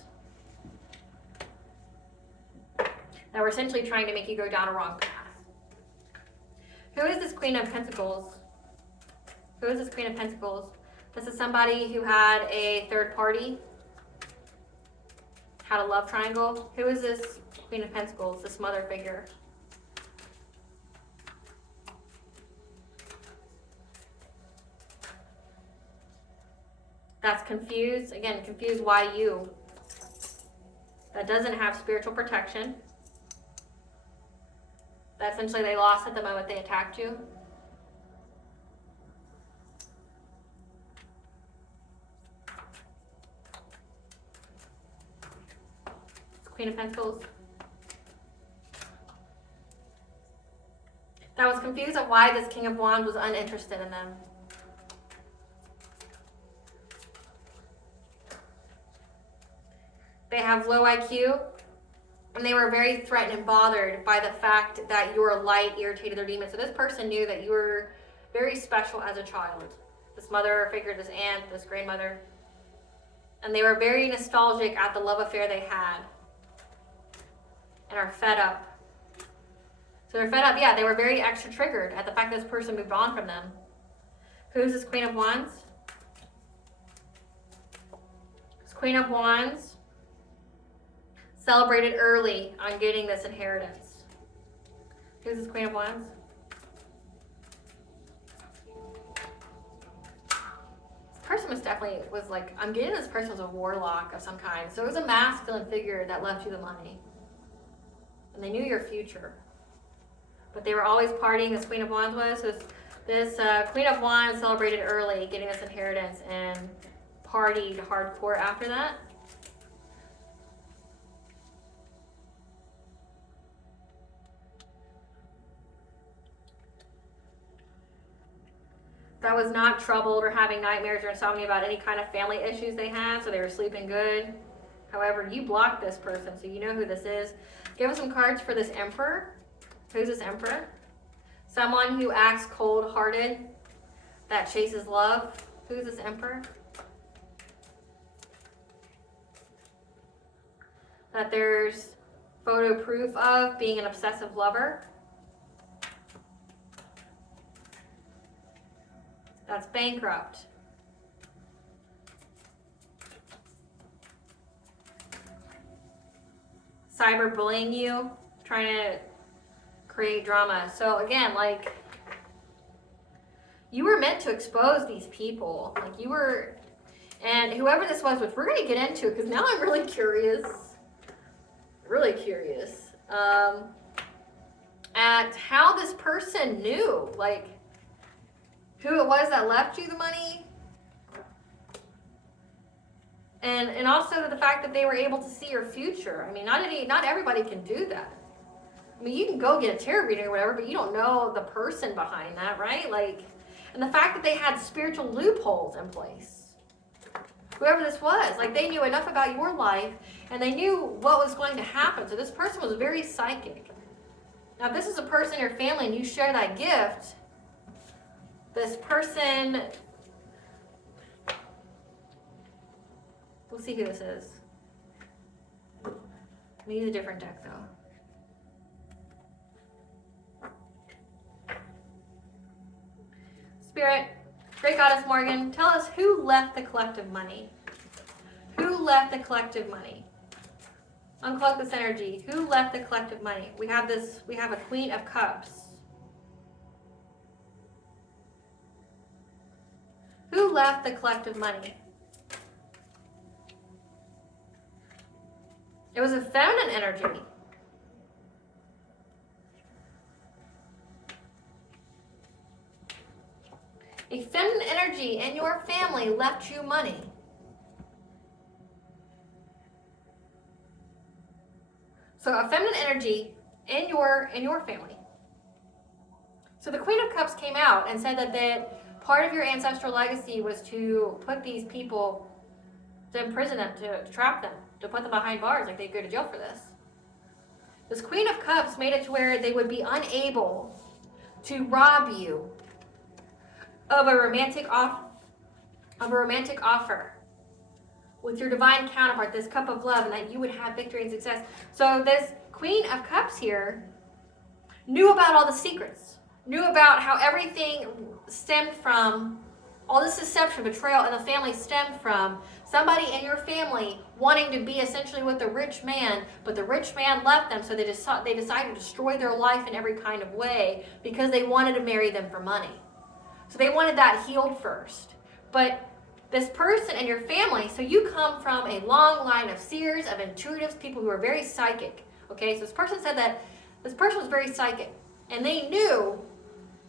that were essentially trying to make you go down a wrong path. Who is this Queen of Pentacles? Who is this Queen of Pentacles? This is somebody who had a third party, had a love triangle. Who is this Queen of Pentacles, this mother figure? That's confused. Again, confused why you. That doesn't have spiritual protection. That essentially they lost at the moment they attacked you. It's Queen of Pentacles. That was confused at why this King of Wands was uninterested in them. They have low IQ, and they were very threatened and bothered by the fact that your light irritated their demons. So this person knew that you were very special as a child. This mother figure, this aunt, this grandmother. And they were very nostalgic at the love affair they had and are fed up. So they're fed up, yeah, they were very extra triggered at the fact that this person moved on from them. Who's this Queen of Wands? This Queen of Wands celebrated early on getting this inheritance. Who's this Queen of Wands? This person was like, I'm getting this person was a warlock of some kind. So it was a masculine figure that left you the money. And they knew your future. But they were always partying, this Queen of Wands was. So this Queen of Wands celebrated early getting this inheritance and partied hardcore after that. That was not troubled or having nightmares or insomnia about any kind of family issues they had, so they were sleeping good. However, you blocked this person, so you know who this is. Give us some cards for this Emperor. Who's this Emperor? Someone who acts cold-hearted, that chases love. Who's this Emperor? That there's photo proof of being an obsessive lover. That's bankrupt. Cyberbullying you, trying to create drama. So again, like, you were meant to expose these people. Like, you were, and whoever this was, which we're going to get into, because now I'm really curious. Really curious. At how this person knew, like, who it was that left you the money, and also the fact that they were able to see your future. I mean, not everybody can do that. I mean, you can go get a tarot reading or whatever, but you don't know the person behind that, right? Like, and the fact that they had spiritual loopholes in place. Whoever this was, like, they knew enough about your life, and they knew what was going to happen. So this person was very psychic. Now, if this is a person in your family and you share that gift, this person, we'll see who this is. I'm gonna use a different deck though. Spirit, Great Goddess Morgan, tell us who left the collective money. Who left the collective money? Uncloak this energy. Who left the collective money? We have a Queen of Cups. Who left the collective money? It was a feminine energy. A feminine energy in your family left you money. So a feminine energy in your family. So the Queen of Cups came out and said that part of your ancestral legacy was to put these people, to imprison them, to trap them, to put them behind bars, like they'd go to jail for this. This Queen of Cups made it to where they would be unable to rob you of a romantic offer with your divine counterpart, this cup of love, and that you would have victory and success. So this Queen of Cups here knew about all the secrets, knew about how everything stemmed from, all this deception, betrayal in the family stemmed from somebody in your family wanting to be essentially with the rich man, but the rich man left them, so they decided to destroy their life in every kind of way because they wanted to marry them for money. So they wanted that healed first. But this person in your family, so you come from a long line of seers, of intuitives, people who are very psychic. Okay, so this person said that this person was very psychic, and they knew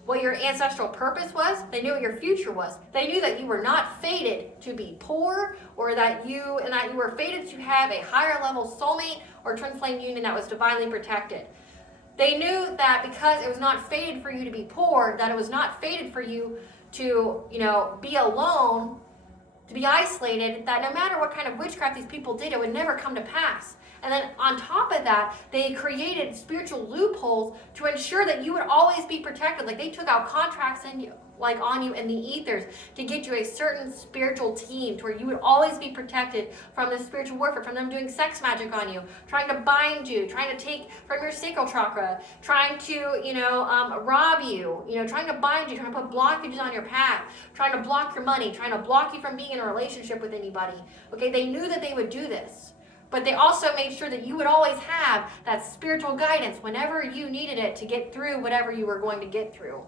what your ancestral purpose was. They knew what your future was. They knew that you were not fated to be poor, or that you were fated to have a higher level soulmate or twin flame union that was divinely protected. They knew that because it was not fated for you to be poor, that it was not fated for you to, be alone, to be isolated, that no matter what kind of witchcraft these people did, it would never come to pass. And then on top of that, they created spiritual loopholes to ensure that you would always be protected. Like they took out contracts on you in the ethers to get you a certain spiritual team to where you would always be protected from this spiritual warfare, from them doing sex magic on you, trying to bind you, trying to take from your sacral chakra, trying to, rob you, trying to bind you, trying to put blockages on your path, trying to block your money, trying to block you from being in a relationship with anybody. Okay, they knew that they would do this. But they also made sure that you would always have that spiritual guidance whenever you needed it to get through whatever you were going to get through.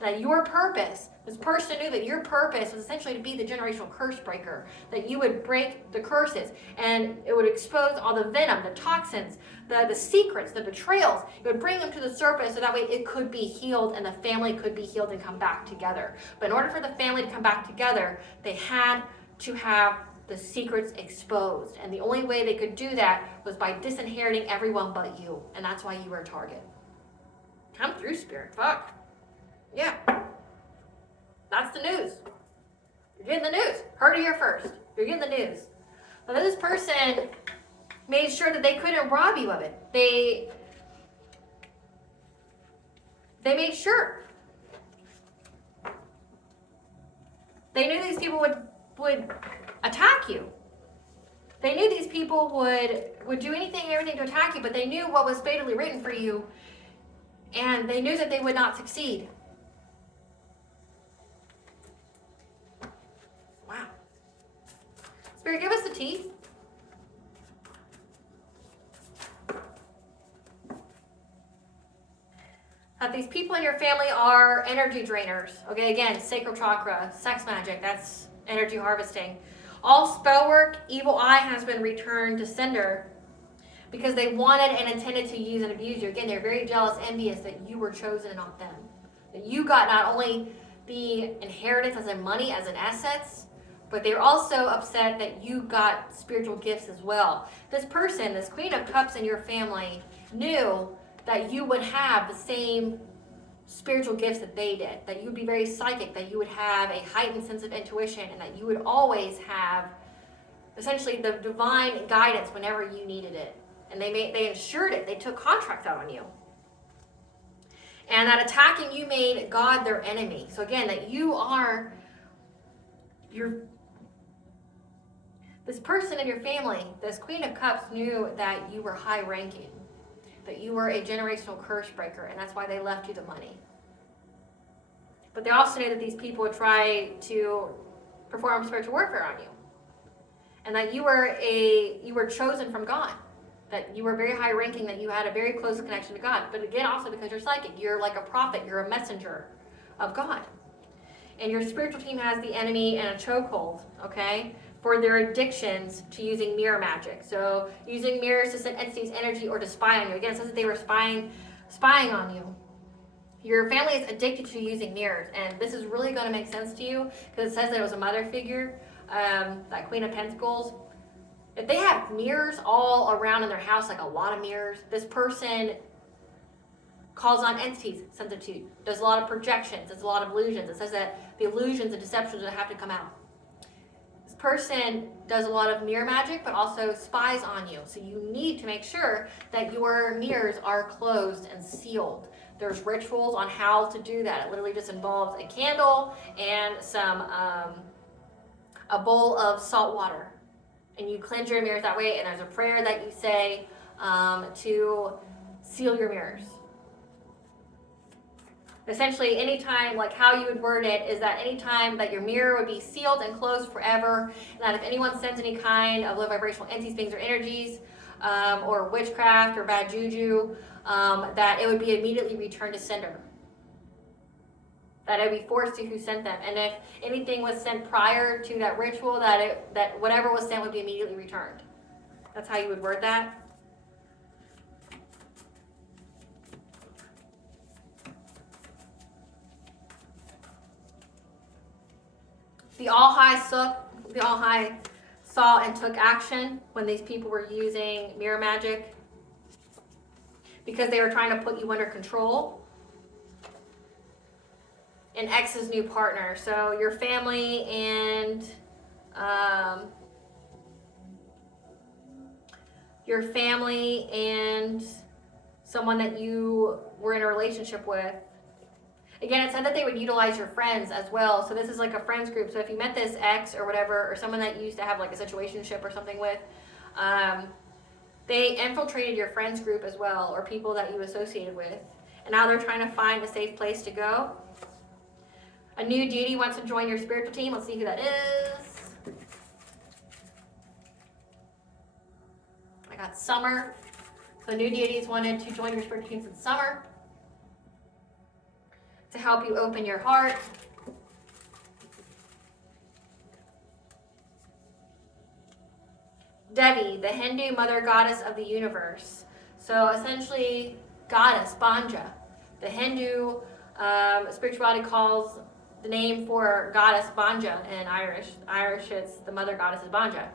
And that your purpose, this person knew that your purpose was essentially to be the generational curse breaker, that you would break the curses, and it would expose all the venom, the toxins, the secrets, the betrayals. It would bring them to the surface so that way it could be healed and the family could be healed and come back together. But in order for the family to come back together, they had to have the secrets exposed. And the only way they could do that was by disinheriting everyone but you. And that's why you were a target. Come through, Spirit. Fuck. Yeah. That's the news. You're getting the news. Heard it here first. You're getting the news. But this person made sure that they couldn't rob you of it. They made sure. They knew these people would attack you. They knew these people would do anything and everything to attack you, but they knew what was fatally written for you, and they knew that they would not succeed. Wow. Spirit, give us the tea. That these people in your family are energy drainers. Okay, again, sacral chakra, sex magic, that's energy harvesting. All spell work, evil eye has been returned to sender because they wanted and intended to use and abuse you. Again, they're very jealous, envious that you were chosen and not them. That you got not only the inheritance as in money, as in assets, but they're also upset that you got spiritual gifts as well. This person, this Queen of Cups in your family, knew that you would have the same spiritual gifts that they did, that you would be very psychic, that you would have a heightened sense of intuition, and that you would always have essentially the divine guidance whenever you needed it. And they ensured it. They took contracts out on you. And that attacking you made God their enemy. So again, that this person in your family, this Queen of Cups, knew that you were high ranking, that you were a generational curse breaker, and that's why they left you the money. But they also knew that these people would try to perform spiritual warfare on you, and that you were chosen from God, that you were very high ranking, that you had a very close connection to God. But again, also because you're psychic, you're like a prophet, you're a messenger of God. And your spiritual team has the enemy in a chokehold, okay? for their addictions to using mirror magic. So using mirrors to send entities energy or to spy on you. Again, it says that they were spying on you. Your family is addicted to using mirrors, and this is really going to make sense to you because it says that it was a mother figure, that Queen of Pentacles. If they have mirrors all around in their house, like a lot of mirrors, this person calls on entities, sends it to you, does a lot of projections, does a lot of illusions. It says that the illusions and deceptions that have to come out. This person does a lot of mirror magic, but also spies on you. So you need to make sure that your mirrors are closed and sealed. There's rituals on how to do that. It literally just involves a candle and a bowl of salt water. And you cleanse your mirrors that way, and there's a prayer that you say to seal your mirrors. Essentially, anytime, like how you would word it, is that anytime that your mirror would be sealed and closed forever, and that if anyone sends any kind of low vibrational entities, things, or energies, or witchcraft or bad juju, that it would be immediately returned to sender. That it would be forced to who sent them. And if anything was sent prior to that ritual, that whatever was sent would be immediately returned. That's how you would word that. The All High saw and took action when these people were using mirror magic because they were trying to put you under control. An ex's new partner. So your family and someone that you were in a relationship with. Again, it said that they would utilize your friends as well. So this is like a friends group. So if you met this ex or whatever, or someone that you used to have like a situationship or something with, they infiltrated your friends group as well, or people that you associated with. And now they're trying to find a safe place to go. A new deity wants to join your spiritual team. Let's see who that is. I got Summer. So new deities wanted to join your spiritual team since summer to help you open your heart. Devi, the Hindu mother goddess of the universe. So essentially, goddess, Banja. The Hindu spirituality calls the name for goddess Banja in Irish. Irish, it's the mother goddess is Banja.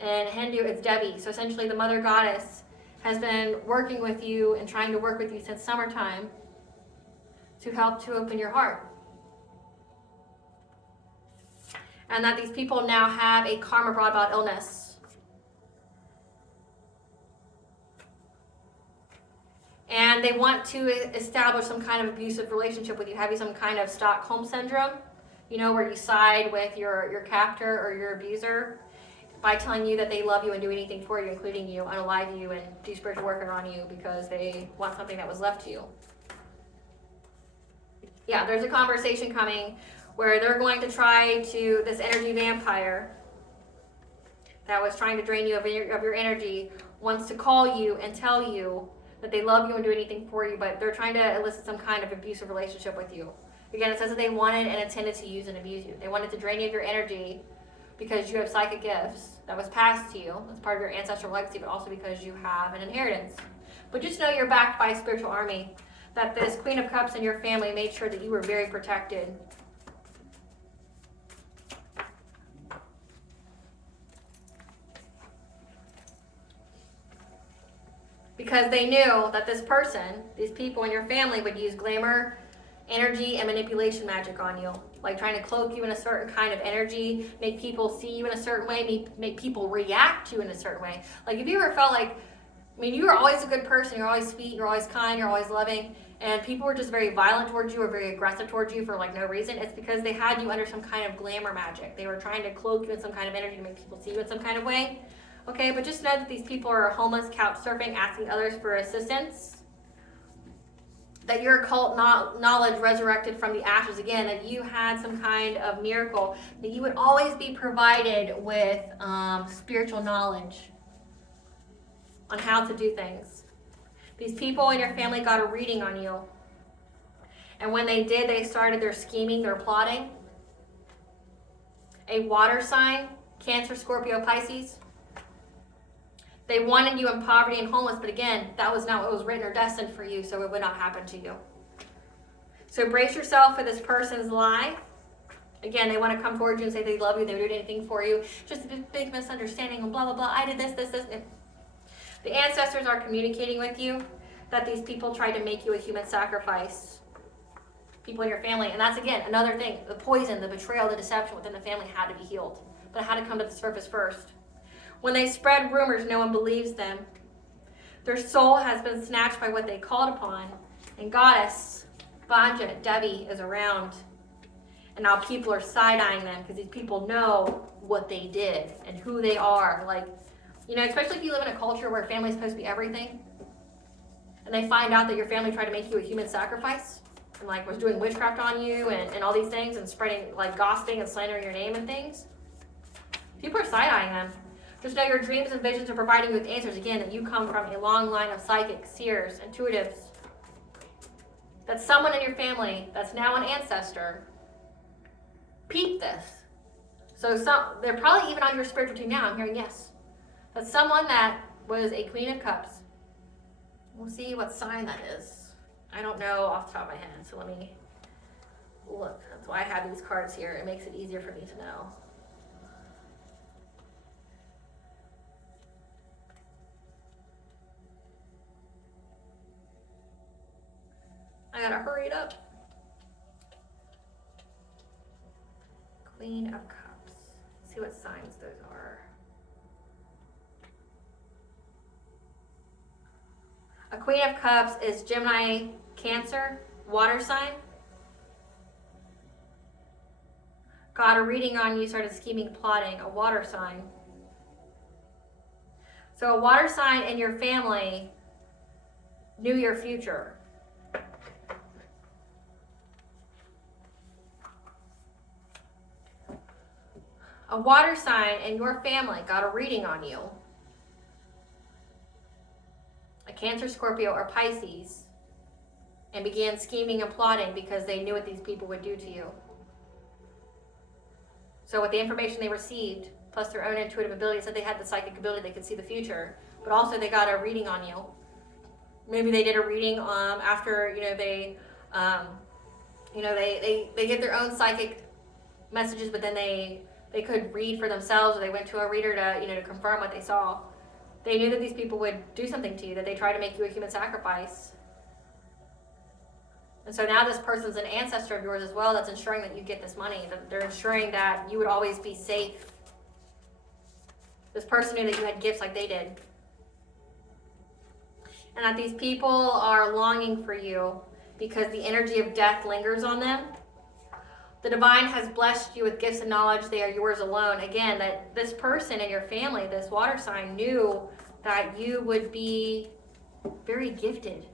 In Hindu, it's Devi. So essentially, the mother goddess has been working with you and trying to work with you since summertime to help to open your heart. And that these people now have a karma brought about illness. And they want to establish some kind of abusive relationship with you, having some kind of Stockholm syndrome, where you side with your captor or your abuser by telling you that they love you and do anything for you, including you, unalive you, and do spiritual warfare on you because they want something that was left to you. Yeah, there's a conversation coming where they're going to try to, this energy vampire that was trying to drain you of your energy wants to call you and tell you that they love you and do anything for you, but they're trying to elicit some kind of abusive relationship with you. Again, it says that they wanted and intended to use and abuse you. They wanted to drain you of your energy because you have psychic gifts that was passed to you. That's part of your ancestral legacy, but also because you have an inheritance. But just know you're backed by a spiritual army, that this Queen of Cups and your family made sure that you were very protected. Because they knew that this person, these people in your family, would use glamour, energy, and manipulation magic on you. Like trying to cloak you in a certain kind of energy, make people see you in a certain way, make people react to you in a certain way. Like if you ever felt like, you were always a good person, you're always sweet, you're always kind, you're always loving, and people were just very violent towards you or very aggressive towards you for like no reason, it's because they had you under some kind of glamour magic. They were trying to cloak you in some kind of energy to make people see you in some kind of way. Okay, but just know that these people are homeless, couch surfing, asking others for assistance. That your occult knowledge resurrected from the ashes again, that you had some kind of miracle, that you would always be provided with spiritual knowledge on how to do things. These people in your family got a reading on you. And when they did, they started their scheming, their plotting. A water sign Cancer, Scorpio, Pisces. They wanted you in poverty and homeless, but again, that was not what was written or destined for you, so it would not happen to you. So brace yourself for this person's lie. Again, they want to come towards you and say they love you, they would do anything for you. Just a big misunderstanding and blah, blah, blah. I did this. The ancestors are communicating with you that these people tried to make you a human sacrifice. People in your family. And that's, again, another thing. The poison, the betrayal, the deception within the family had to be healed. But it had to come to the surface first. When they spread rumors, no one believes them. Their soul has been snatched by what they called upon. And Goddess, Banja, Devi is around. And now people are side-eyeing them because these people know what they did and who they are. Like, you know, especially if you live in a culture where family is supposed to be everything. And they find out that your family tried to make you a human sacrifice. And like was doing witchcraft on you and all these things and spreading like gossiping and slandering your name and things. People are side-eyeing them. Just know your dreams and visions are providing you with answers. Again, that you come from a long line of psychics, seers, intuitives. That someone in your family that's now an ancestor peeped this. So they're probably even on your spiritual team now. I'm hearing yes. That's someone that was a Queen of Cups. We'll see what sign that is. I don't know off the top of my head, so let me look. That's why I have these cards here. It makes it easier for me to know. I gotta hurry it up. Queen of Cups. Let's see what signs those are. A Queen of Cups is Gemini, Cancer, water sign. Got a reading on you, started scheming, plotting, a water sign. So a water sign in your family knew your future. A water sign in your family got a reading on you. A Cancer, Scorpio, or Pisces, and began scheming and plotting because they knew what these people would do to you. So with the information they received, plus their own intuitive abilities, that they had the psychic ability, they could see the future, but also they got a reading on you. Maybe they did a reading after they get their own psychic messages, but then they could read for themselves, or they went to a reader to confirm what they saw. They knew that these people would do something to you, that they tried to make you a human sacrifice. And so now this person's an ancestor of yours as well that's ensuring that you get this money, that they're ensuring that you would always be safe. This person knew that you had gifts like they did. And that these people are longing for you because the energy of death lingers on them. The divine has blessed you with gifts and knowledge. They are yours alone. Again, that this person in your family, this water sign, knew that you would be very gifted.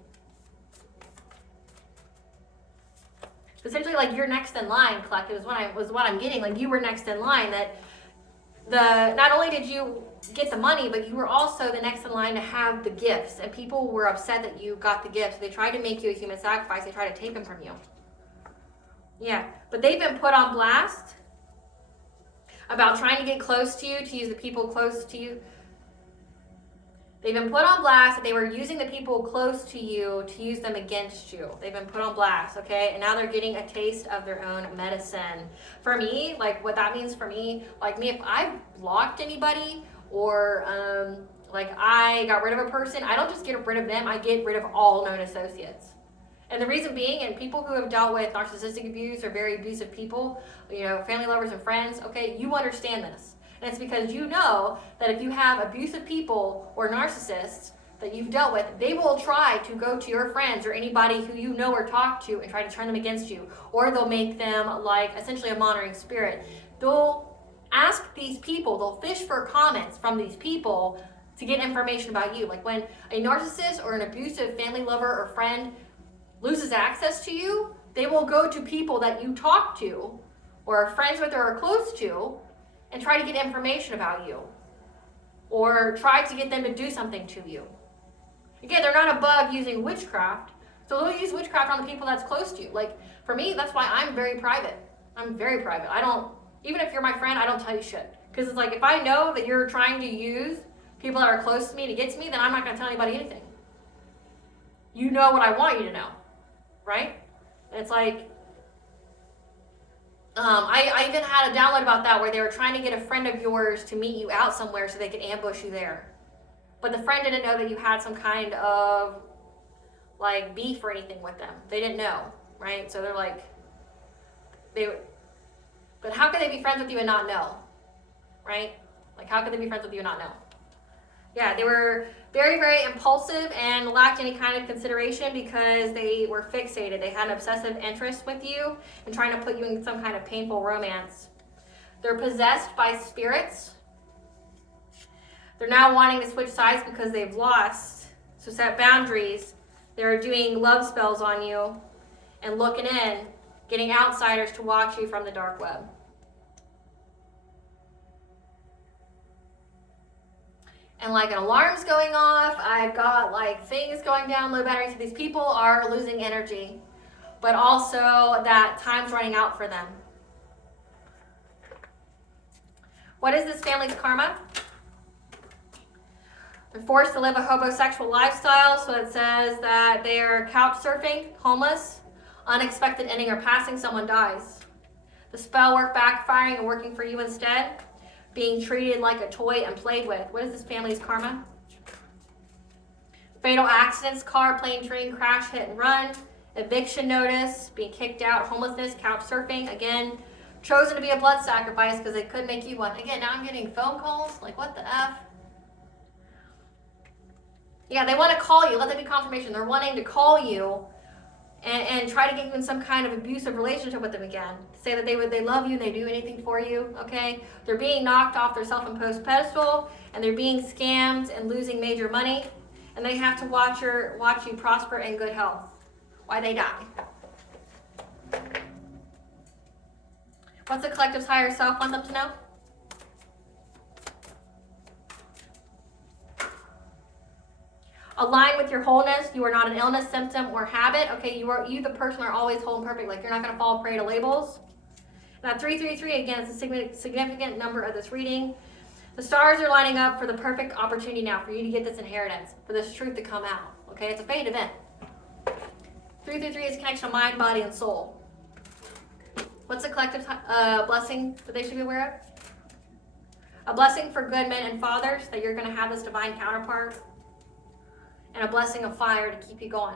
Essentially, like you're next in line, collective, was what I'm getting. Like you were next in line. That not only did you get the money, but you were also the next in line to have the gifts. And people were upset that you got the gifts. They tried to make you a human sacrifice. They tried to take them from you. Yeah, but they've been put on blast about trying to get close to you, to use the people close to you. They've been put on blast that they were using the people close to you to use them against you. They've been put on blast, okay? And now they're getting a taste of their own medicine. For me, like what that means for me, like me, if I blocked anybody or like I got rid of a person, I don't just get rid of them, I get rid of all known associates. And the reason being, and people who have dealt with narcissistic abuse or very abusive people, family lovers and friends, okay, you understand this. And it's because you know that if you have abusive people or narcissists that you've dealt with, they will try to go to your friends or anybody who you know or talk to and try to turn them against you. Or they'll make them like essentially a monitoring spirit. They'll ask these people, they'll fish for comments from these people to get information about you. Like when a narcissist or an abusive family lover or friend loses access to you, they will go to people that you talk to or are friends with or are close to and try to get information about you or try to get them to do something to you. Again, they're not above using witchcraft, so they'll use witchcraft on the people that's close to you. Like for me, that's why I'm very private. I'm very private. Even if you're my friend, I don't tell you shit. Because it's like, if I know that you're trying to use people that are close to me to get to me, then I'm not going to tell anybody anything. You know what I want you to know, right? And it's like, I even had a download about that where they were trying to get a friend of yours to meet you out somewhere so they could ambush you there. But the friend didn't know that you had some kind of like beef or anything with them. They didn't know, right? So they're like, but how could they be friends with you and not know, right? Like, how could they be friends with you and not know? Yeah, they were very, very impulsive and lacked any kind of consideration because they were fixated. They had an obsessive interest with you and trying to put you in some kind of painful romance. They're possessed by spirits. They're now wanting to switch sides because they've lost. So set boundaries. They're doing love spells on you and looking in, getting outsiders to watch you from the dark web. And like an alarm's going off, I've got like things going down, low battery. So these people are losing energy, but also that time's running out for them. What is this family's karma? They're forced to live a homosexual lifestyle. So it says that they are couch surfing, homeless, unexpected ending or passing, someone dies. The spell work backfiring and working for you instead. Being treated like a toy and played with. What is this family's karma? Fatal accidents, car, plane, train crash, hit and run. Eviction notice, being kicked out, homelessness, couch surfing. Again, chosen to be a blood sacrifice because they couldn't make you one. Again, now I'm getting phone calls. Like, what the F? Yeah, they want to call you. Let that be confirmation. They're wanting to call you and try to get you in some kind of abusive relationship with them again. Say that they love you and they do anything for you, okay? They're being knocked off their self-imposed pedestal and they're being scammed and losing major money, and they have to watch you prosper in good health while they die. What's the collective's higher self want them to know? Align with your wholeness. You are not an illness, symptom, or habit. Okay, you the person are always whole and perfect. Like, you're not going to fall prey to labels. Now 333, again, it's a significant number of this reading. The stars are lining up for the perfect opportunity now for you to get this inheritance, for this truth to come out. Okay, it's a fate event. 333 is connection of mind, body, and soul. What's the collective blessing that they should be aware of? A blessing for good men and fathers, that you're going to have this divine counterpart. And a blessing of fire to keep you going.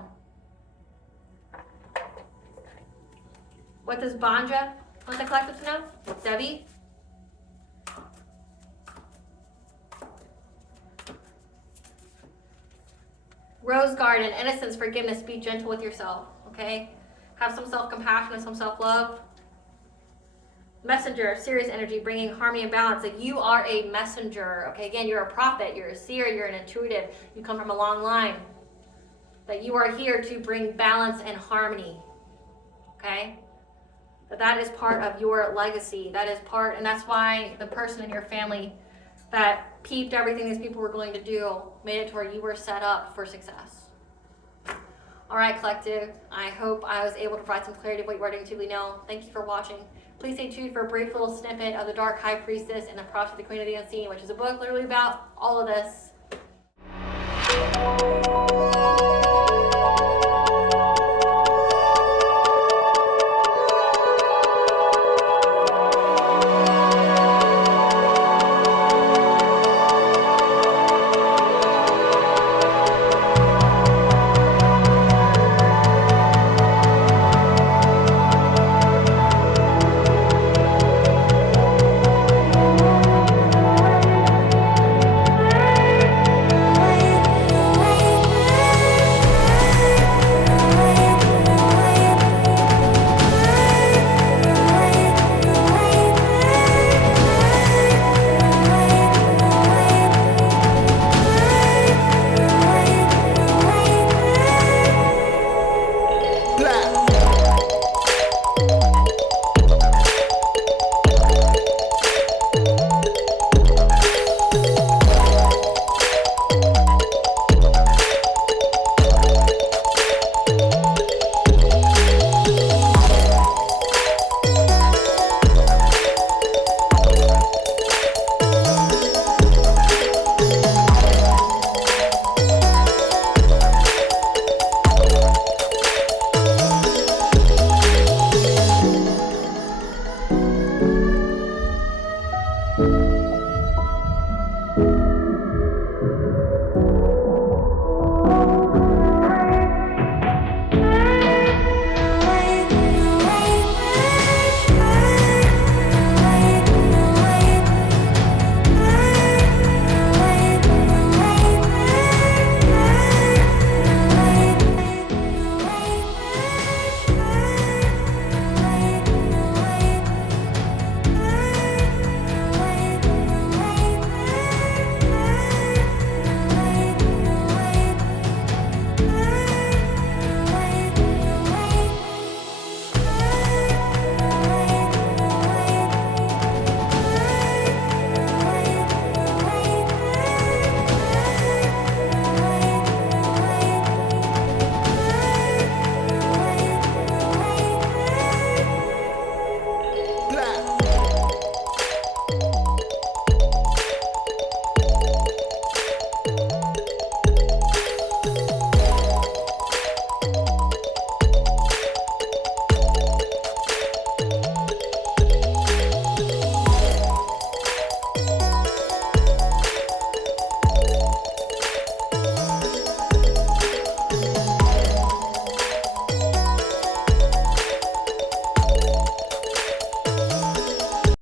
What does Banja want the collective to know? Debbie? Rose garden, innocence, forgiveness, be gentle with yourself, okay? Have some self-compassion and some self-love. Messenger, serious energy, bringing harmony and balance. That you are a messenger, okay? Again, you're a prophet, you're a seer, you're an intuitive. You come from a long line. That you are here to bring balance and harmony, okay? That is part of your legacy. That is part, and that's why the person in your family that peeped everything these people were going to do made it to where you were set up for success. All right, collective. I hope I was able to provide some clarity of what you already intuitively know. Thank you for watching. Please stay tuned for a brief little snippet of The Dark High Priestess and the Prophet, the Queen of the Unseen, which is a book literally about all of this.